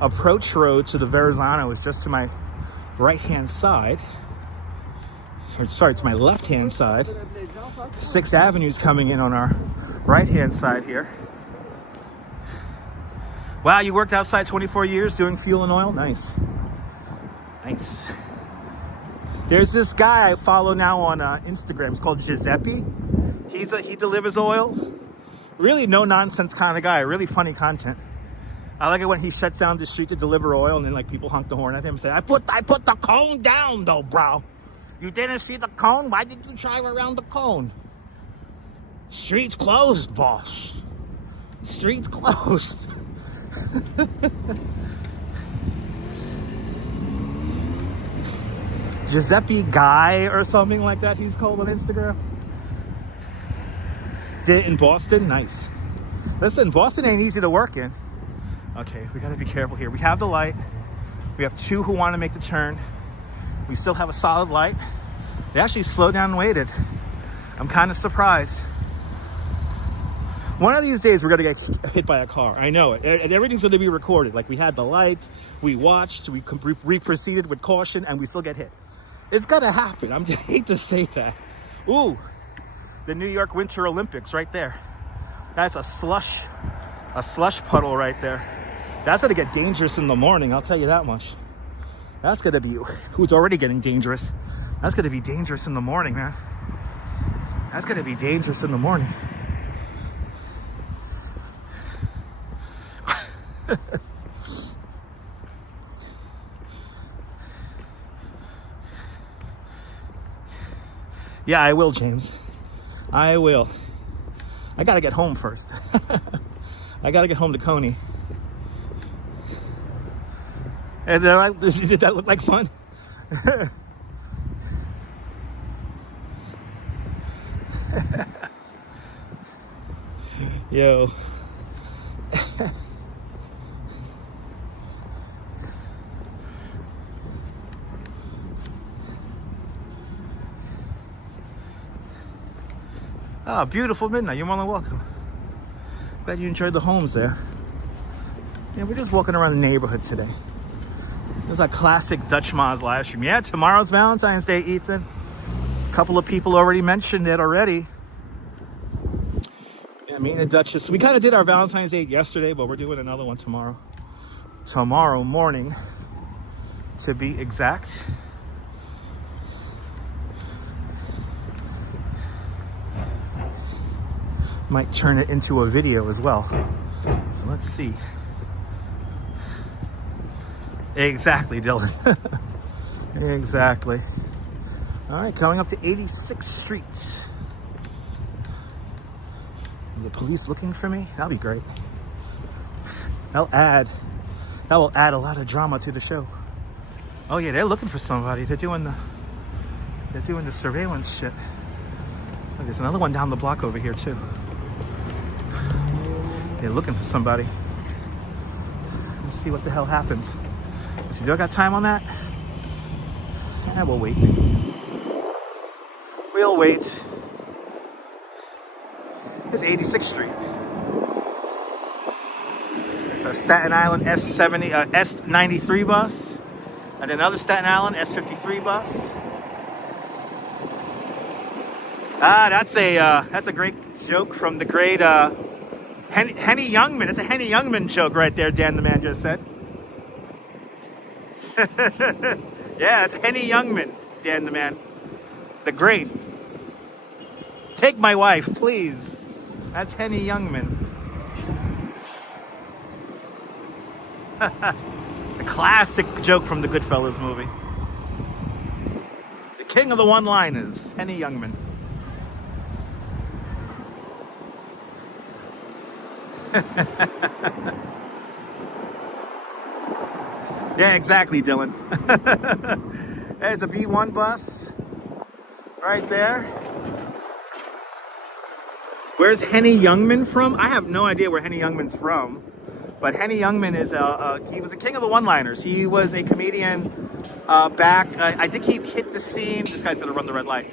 approach road to the Verrazzano is just to my right-hand side. Or, sorry, it's my left-hand side. 6th Avenue is coming in on our right-hand side here. Wow, you worked outside 24 years doing fuel and oil? Nice. Nice. There's this guy I follow now on Instagram. It's called Giuseppe. He delivers oil. Really no-nonsense kind of guy. Really funny content. I like it when he shuts down the street to deliver oil, and then like people honk the horn at him and say, I put the cone down though, bro. You didn't see the cone? Why did you drive around the cone? Street's closed, boss. Street's closed. Giuseppe Guy or something like that he's called on Instagram. Did it in Boston? Nice. Listen, Boston ain't easy to work in. Okay, we gotta be careful here. We have the light. We have two who want to make the turn. We still have a solid light. They actually slowed down and waited. I'm kind of surprised. One of these days, we're gonna get hit by a car. I know it. And everything's gonna be recorded. Like, we had the light, we watched, we proceeded with caution, and we still get hit. It's gonna happen. I hate to say that. Ooh, the New York Winter Olympics right there. That's a slush puddle right there. That's gonna get dangerous in the morning, I'll tell you that much. That's gonna be, who's already getting dangerous. That's gonna be dangerous in the morning, man. That's gonna be dangerous in the morning. Yeah, I will, James. I will. I gotta get home first. I gotta get home to Coney. And they're like, did that look like fun? Yo. Oh, beautiful midnight. You're more than welcome. Glad you enjoyed the homes there. Yeah, we're just walking around the neighborhood today. There's a classic Dutch Moz live stream. Yeah, tomorrow's Valentine's Day, Ethan. A couple of people already mentioned it already. Yeah, me and the Duchess. We kind of did our Valentine's Day yesterday, but we're doing another one tomorrow. Tomorrow morning, to be exact. Might turn it into a video as well. So let's see. Exactly, Dylan. Exactly. All right, coming up to 86th Street. The police looking for me? That'll be great. That will add a lot of drama to the show. Oh yeah, they're looking for somebody. They're doing the surveillance shit. Oh, there's another one down the block over here too. They're looking for somebody. Let's see what the hell happens. Let's see, do I got time on that? Yeah, we'll wait. We'll wait. It's 86th Street. It's a Staten Island S93 bus. And another Staten Island S53 bus. That's a great joke from the great Henny Youngman. It's a Henny Youngman joke right there, Dan the man just said. Yeah, it's Henny Youngman, Dan the man. The great. Take my wife, please. That's Henny Youngman. A classic joke from the Goodfellas movie. The king of the one-liners, Henny Youngman. Yeah, exactly, Dylan. There's a B1 bus right there. Where's Henny Youngman from? I have no idea where Henny Youngman's from. But Henny Youngman is he was the king of the one-liners. He was a comedian back. I think he hit the scene. This guy's gonna run the red light.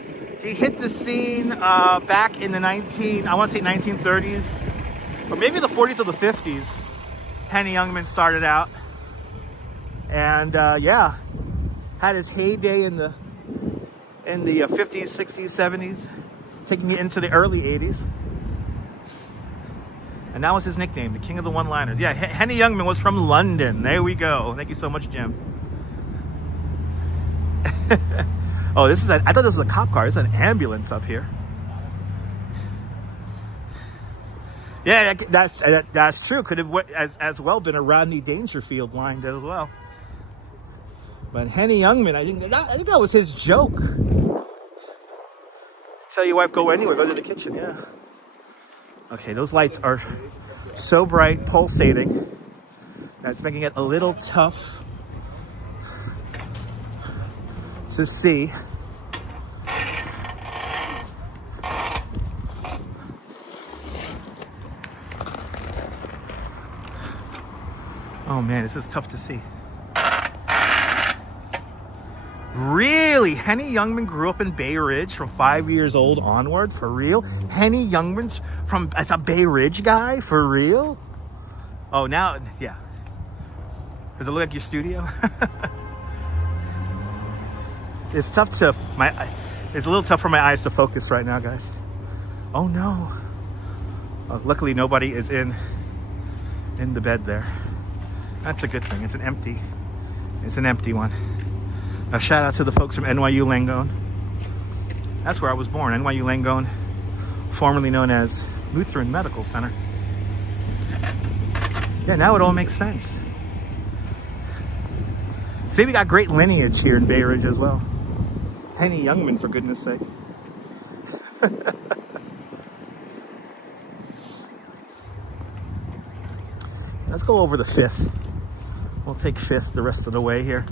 He hit the scene back in the 1930s, or maybe the 40s or the 50s. Henny Youngman started out, and yeah, had his heyday in the 50s, 60s, 70s, taking it into the early 80s. And that was his nickname, the king of the one-liners. Yeah, Henny Youngman was from London. There we go. Thank you so much, Jim. Oh, I thought this was a cop car. It's an ambulance up here. Yeah, that's true. Could have as well been a Rodney Dangerfield line as well. But Henny Youngman, I think that was his joke. Tell your wife, go anywhere, go to the kitchen, yeah. Okay, those lights are so bright, pulsating, that's making it a little tough to see. Oh man, this is tough to see. Really? Henny Youngman grew up in Bay Ridge from 5 years old onward? For real? Henny Youngman's as a Bay Ridge guy? For real? Oh, now, yeah. Does it look like your studio? It's tough to, it's a little tough for my eyes to focus right now, guys. Oh no. Luckily nobody is in the bed there. That's a good thing. It's an empty one. A shout out to the folks from NYU Langone. That's where I was born, NYU Langone, formerly known as Lutheran Medical Center. Yeah, now it all makes sense. See, we got great lineage here in Bay Ridge as well. Henny Youngman, for goodness sake. Let's go over the 5th. We'll take 5th the rest of the way here.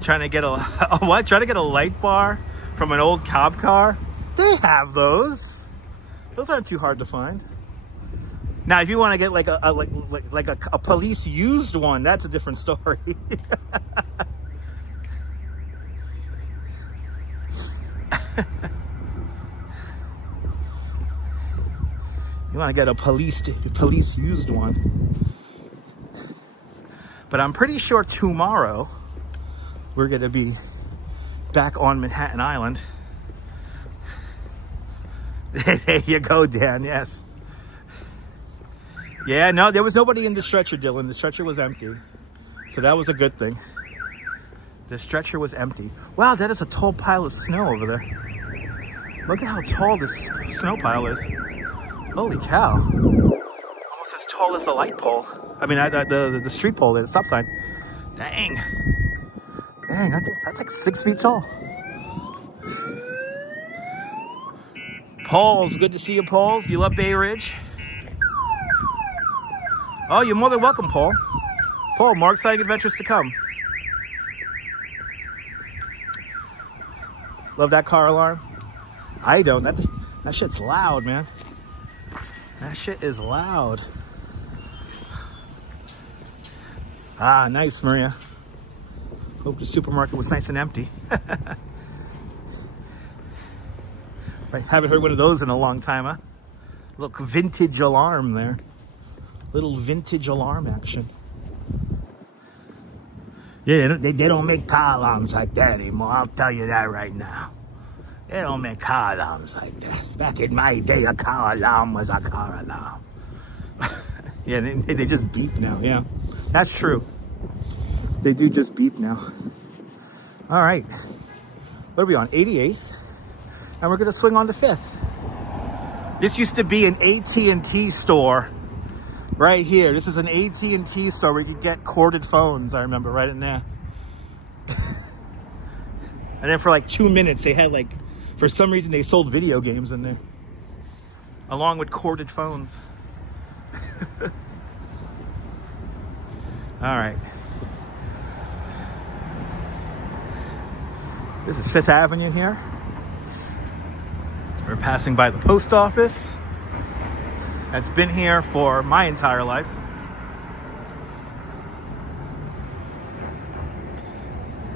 Trying to get Trying to get a light bar from an old cop car? They have those. Those aren't too hard to find. Now, if you want to get like a police used one, that's a different story. You want to get a police used one. But I'm pretty sure tomorrow we're going to be back on Manhattan Island. There you go, Dan, yes. Yeah, no, there was nobody in the stretcher, Dylan. The stretcher was empty. So that was a good thing. The stretcher was empty. Wow, that is a tall pile of snow over there. Look at how tall this snow pile is. Holy cow. Almost as tall as the light pole. I mean, the street pole, the stop sign. Dang. Dang, that's like 6 feet tall. Pauls, good to see you, Pauls. You love Bay Ridge? Oh, you're more than welcome, Paul. Paul, more exciting adventures to come. Love that car alarm? I don't. That shit's loud, man. That shit is loud. Ah, nice, Maria. Hope the supermarket was nice and empty. Right, haven't heard one of those in a long time, huh? Look, vintage alarm there. Little vintage alarm action. Yeah, they don't make car alarms like that anymore. I'll tell you that right now. They don't make car alarms like that. Back in my day, a car alarm was a car alarm. Yeah, they just beep now. Yeah, that's true. They do just beep now. All right. What are we on? 88th? And we're going to swing on to 5th. This used to be an AT&T store right here. This is an AT&T store where you could get corded phones. I remember right in there. And then for like 2 minutes, they had like, for some reason, they sold video games in there. Along with corded phones. All right. This is 5th Avenue here. We're passing by the post office. That's been here for my entire life.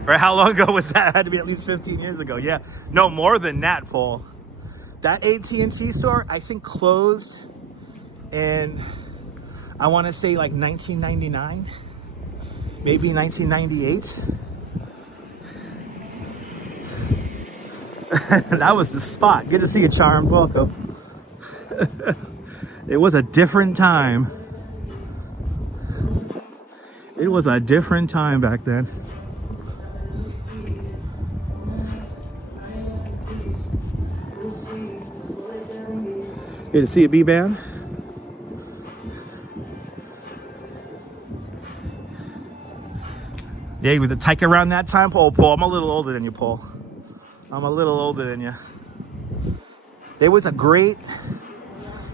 Right, how long ago was that? It had to be at least 15 years ago. Yeah, no, more than that, Paul. That AT&T store, I think, closed in, I want to say like 1999, maybe 1998. That was the spot. Good to see you, Charmed. Welcome. It was a different time. It was a different time back then. Good to see you, B-Band. Yeah, he was a tyke around that time, Paul. I'm a little older than you, Paul. I'm a little older than you. There was a great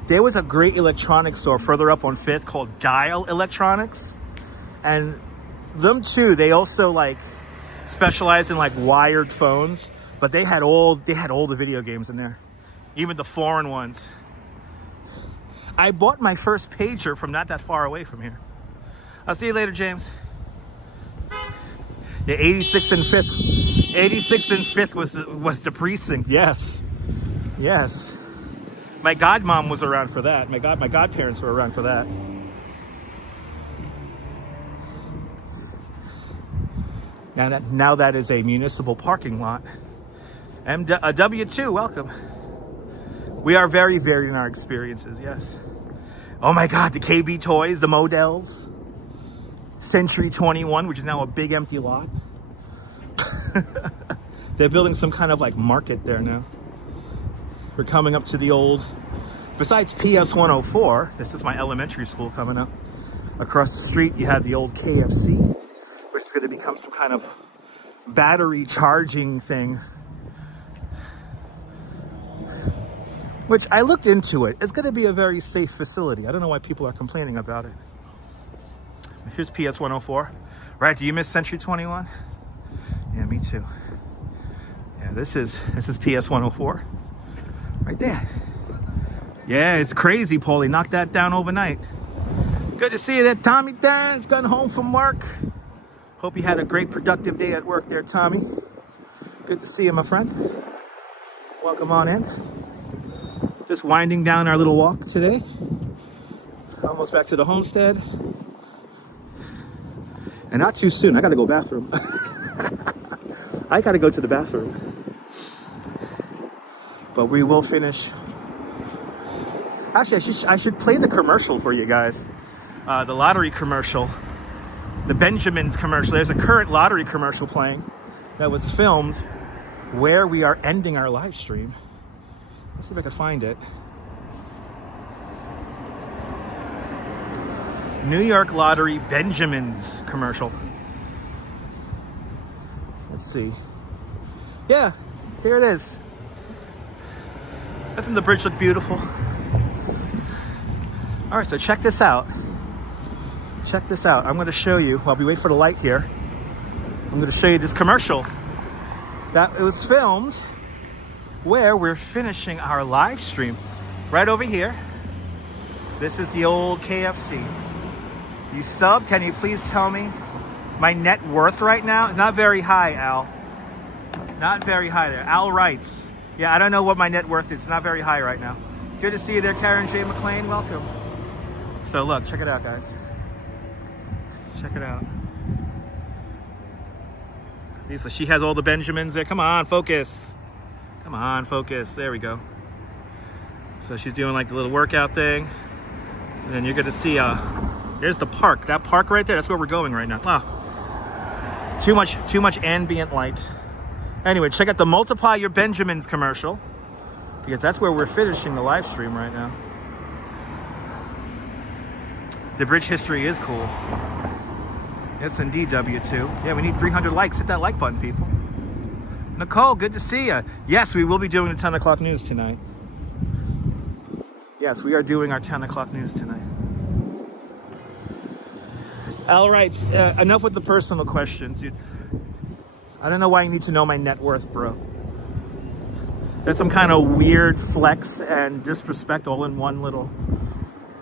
electronics store further up on 5th called Dial Electronics. And them too, they also like specialize in like wired phones, but they had all the video games in there. Even the foreign ones. I bought my first pager from not that far away from here. I'll see you later, James. Yeah, 86th and 5th. 86th and 5th was the precinct. Yes. Yes. My godmom was around for that. My godparents were around for that. And now that is a municipal parking lot. W2, welcome. We are very varied in our experiences, yes. Oh my God, the KB Toys, the Models. Century 21, which is now a big empty lot. They're building some kind of like market there now. We're coming up to the old, besides PS 104, this is my elementary school coming up. Across the street, you have the old KFC, which is going to become some kind of battery charging thing. Which I looked into it. It's going to be a very safe facility. I don't know why people are complaining about it. Here's PS 104. Right, do you miss Century 21? Yeah, me too. Yeah, this is PS 104. Right there. Yeah, it's crazy, Paulie. Knocked that down overnight. Good to see you there, Tommy Dan's gotten home from work. Hope you had a great productive day at work there, Tommy. Good to see you, my friend. Welcome on in. Just winding down our little walk today. Almost back to the homestead. And not too soon. I gotta go bathroom. I gotta go to the bathroom. But we will finish. Actually, I should play the commercial for you guys. The lottery commercial. The Benjamins commercial. There's a current lottery commercial playing that was filmed where we are ending our live stream. Let's see if I can find it. New York Lottery Benjamins commercial. Let's see. Yeah, here it is. Doesn't the bridge look beautiful? All right, so check this out. Check this out. I'm going to show you, while we wait for the light here, I'm going to show you this commercial that it was filmed where we're finishing our live stream right over here. This is the old KFC. You sub, can you please tell me my net worth right now? It's not very high, Al. Not very high there. Al writes, yeah, I don't know what my net worth is. It's not very high right now. Good to see you there, Karen J. McLean. Welcome. So look, check it out, guys. Check it out. See, so she has all the Benjamins there. Come on, focus. Come on, focus. There we go. So she's doing like the little workout thing. And then you're going to see, there's the park. That park right there, that's where we're going right now. Wow. Too much ambient light. Anyway, check out the Multiply Your Benjamins commercial, because that's where we're finishing the live stream right now. The bridge history is cool. Yes, indeed, W2. Yeah, we need 300 likes. Hit that like button, people. Nicole, good to see you. Yes, we will be doing the 10 o'clock news tonight. Yes, we are doing our 10 o'clock news tonight. All right, enough with the personal questions. I don't know why you need to know my net worth, bro. There's some kind of weird flex and disrespect all in one little.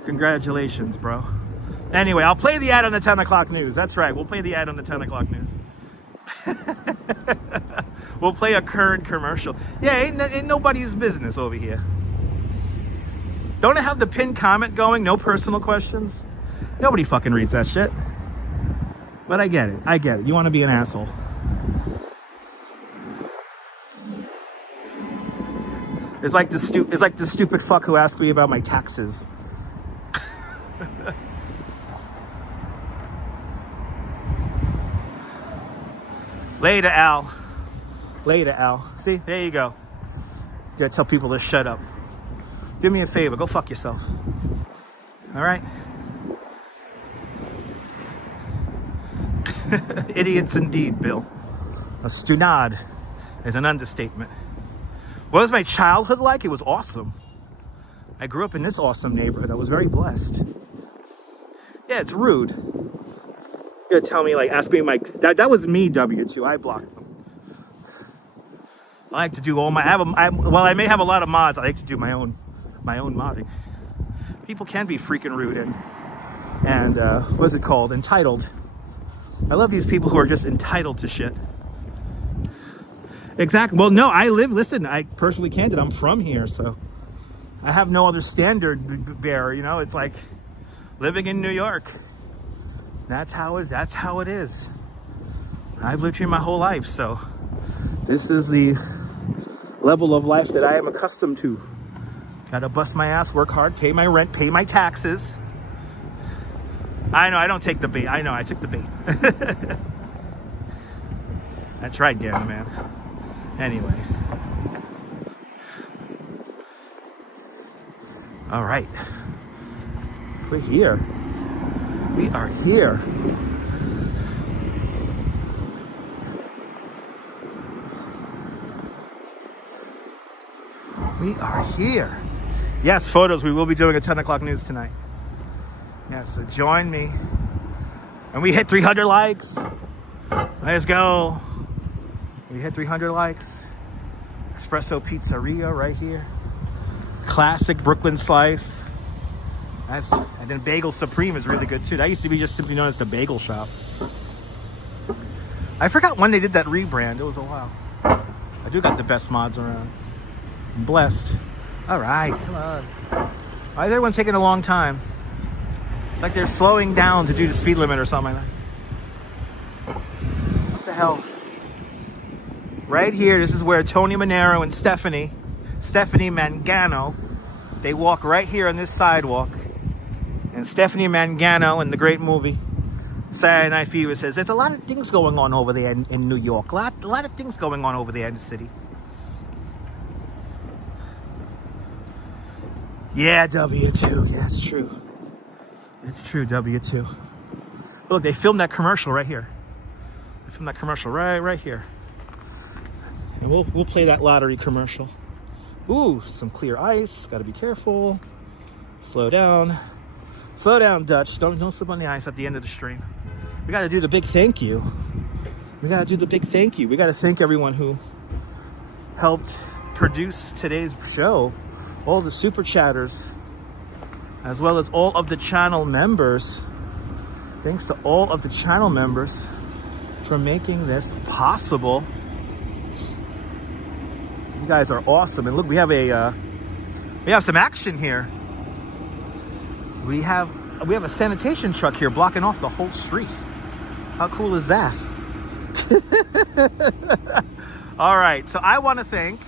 Congratulations, bro. Anyway, I'll play the ad on the 10 o'clock news. That's right, we'll play the ad on the 10 o'clock news. We'll play a current commercial. Yeah, ain't nobody's business over here. Don't I have the pinned comment going? No personal questions? Nobody fucking reads that shit. But I get it. I get it. You want to be an asshole. It's like the stupid fuck who asked me about my taxes. Later, Al. Later, Al. See, there you go. You gotta tell people to shut up. Do me a favor, go fuck yourself. All right? Idiots indeed, Bill. A stunad is an understatement. What was my childhood like? It was awesome. I grew up in this awesome neighborhood. I was very blessed. Yeah, it's rude. You're gonna tell me, like, ask me my... That was me, W2. I blocked them. I like to do all my... Well, I may have a lot of mods. I like to do my own modding. People can be freaking rude and what's it called? Entitled. I love these people who are just entitled to shit. Exactly. Well, no, listen, I personally candid. I'm from here, so I have no other standard bearer, you know? It's like living in New York. That's how it is. I've lived here my whole life, so this is the level of life that I am accustomed to. Gotta bust my ass, work hard, pay my rent, pay my taxes. I know, I don't take the bait. I know, I took the bait. I tried getting, man. Anyway. All right. We're here. We are here. We are here. Yes, photos. We will be doing a 10 o'clock news tonight. Yeah, so join me. And we hit 300 likes. Let's go. We hit 300 likes. Espresso Pizzeria right here. Classic Brooklyn slice. And then Bagel Supreme is really good too. That used to be just simply known as the bagel shop. I forgot when they did that rebrand. It was a while. I do got the best mods around. I'm blessed. All right, come on. Why is everyone taking a long time? Like they're slowing down to do the speed limit or something like that. What the hell? Right here, this is where Tony Manero and Stephanie Mangano, they walk right here on this sidewalk. And Stephanie Mangano in the great movie Saturday Night Fever says, there's a lot of things going on over there in New York. A lot of things going on over there in the city. Yeah, W2. Yeah, it's true. It's true, W2. Look, they filmed that commercial right here. They filmed that commercial right here. And we'll play that lottery commercial. Ooh, some clear ice. Got to be careful. Slow down. Slow down, Dutch. Don't slip on the ice at the end of the stream. We got to do the big thank you. We got to do the big thank you. We got to thank everyone who helped produce today's show. All the super chatters, as well as all of the channel members. Thanks to all of the channel members for making this possible. You guys are awesome. And look, we have some action here. We have a sanitation truck here blocking off the whole street. How cool is that? All right, so I want to thank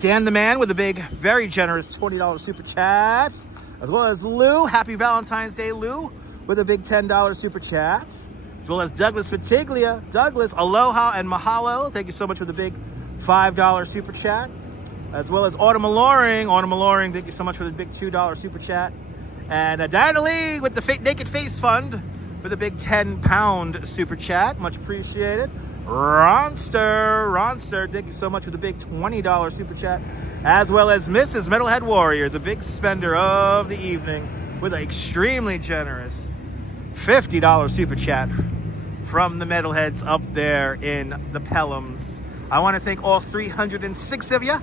Dan the Man with a big, very generous $20 super chat, as well as Lou. Happy Valentine's Day, Lou, with a big $10 super chat, as well as Douglas Fatiglia. Douglas, aloha and mahalo. Thank you so much for the big $5 super chat, as well as Autumn Alluring. Autumn Alluring, thank you so much for the big $2 super chat. And Diana Lee with the Naked Face Fund with a big £10 super chat. Much appreciated. Ronster, thank you so much for the big $20 super chat. As well as Mrs. Metalhead Warrior, the big spender of the evening, with an extremely generous $50 super chat from the Metalheads up there in the Pelhams. I want to thank all 306 of you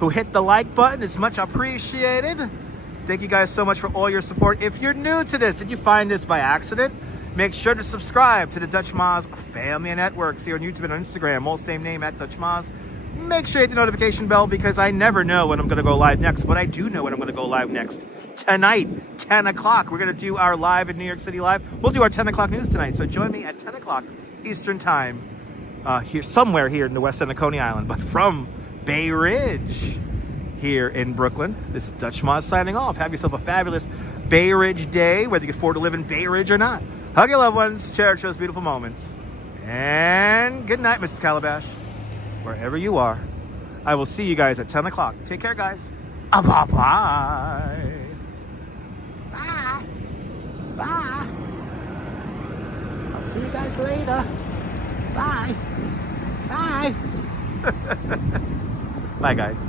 who hit the like button. It's much appreciated. Thank you guys so much for all your support. If you're new to this, did you find this by accident? Make sure to subscribe to the Dutch Maz family of networks here on YouTube and on Instagram. All same name, at Dutch Maz. Make sure you hit the notification bell because I never know when I'm going to go live next. But I do know when I'm going to go live next. Tonight, 10 o'clock, we're going to do our live in New York City live. We'll do our 10 o'clock news tonight. So join me at 10 o'clock Eastern time here, somewhere here in the west end of Coney Island. But from Bay Ridge here in Brooklyn, this is Dutch Maz signing off. Have yourself a fabulous Bay Ridge day, whether you can afford to live in Bay Ridge or not. Hug your loved ones, cherish those beautiful moments. And good night, Mrs. Calabash. Wherever you are, I will see you guys at 10 o'clock. Take care, guys. Bye-bye. Bye. Bye. I'll see you guys later. Bye. Bye. Bye, guys.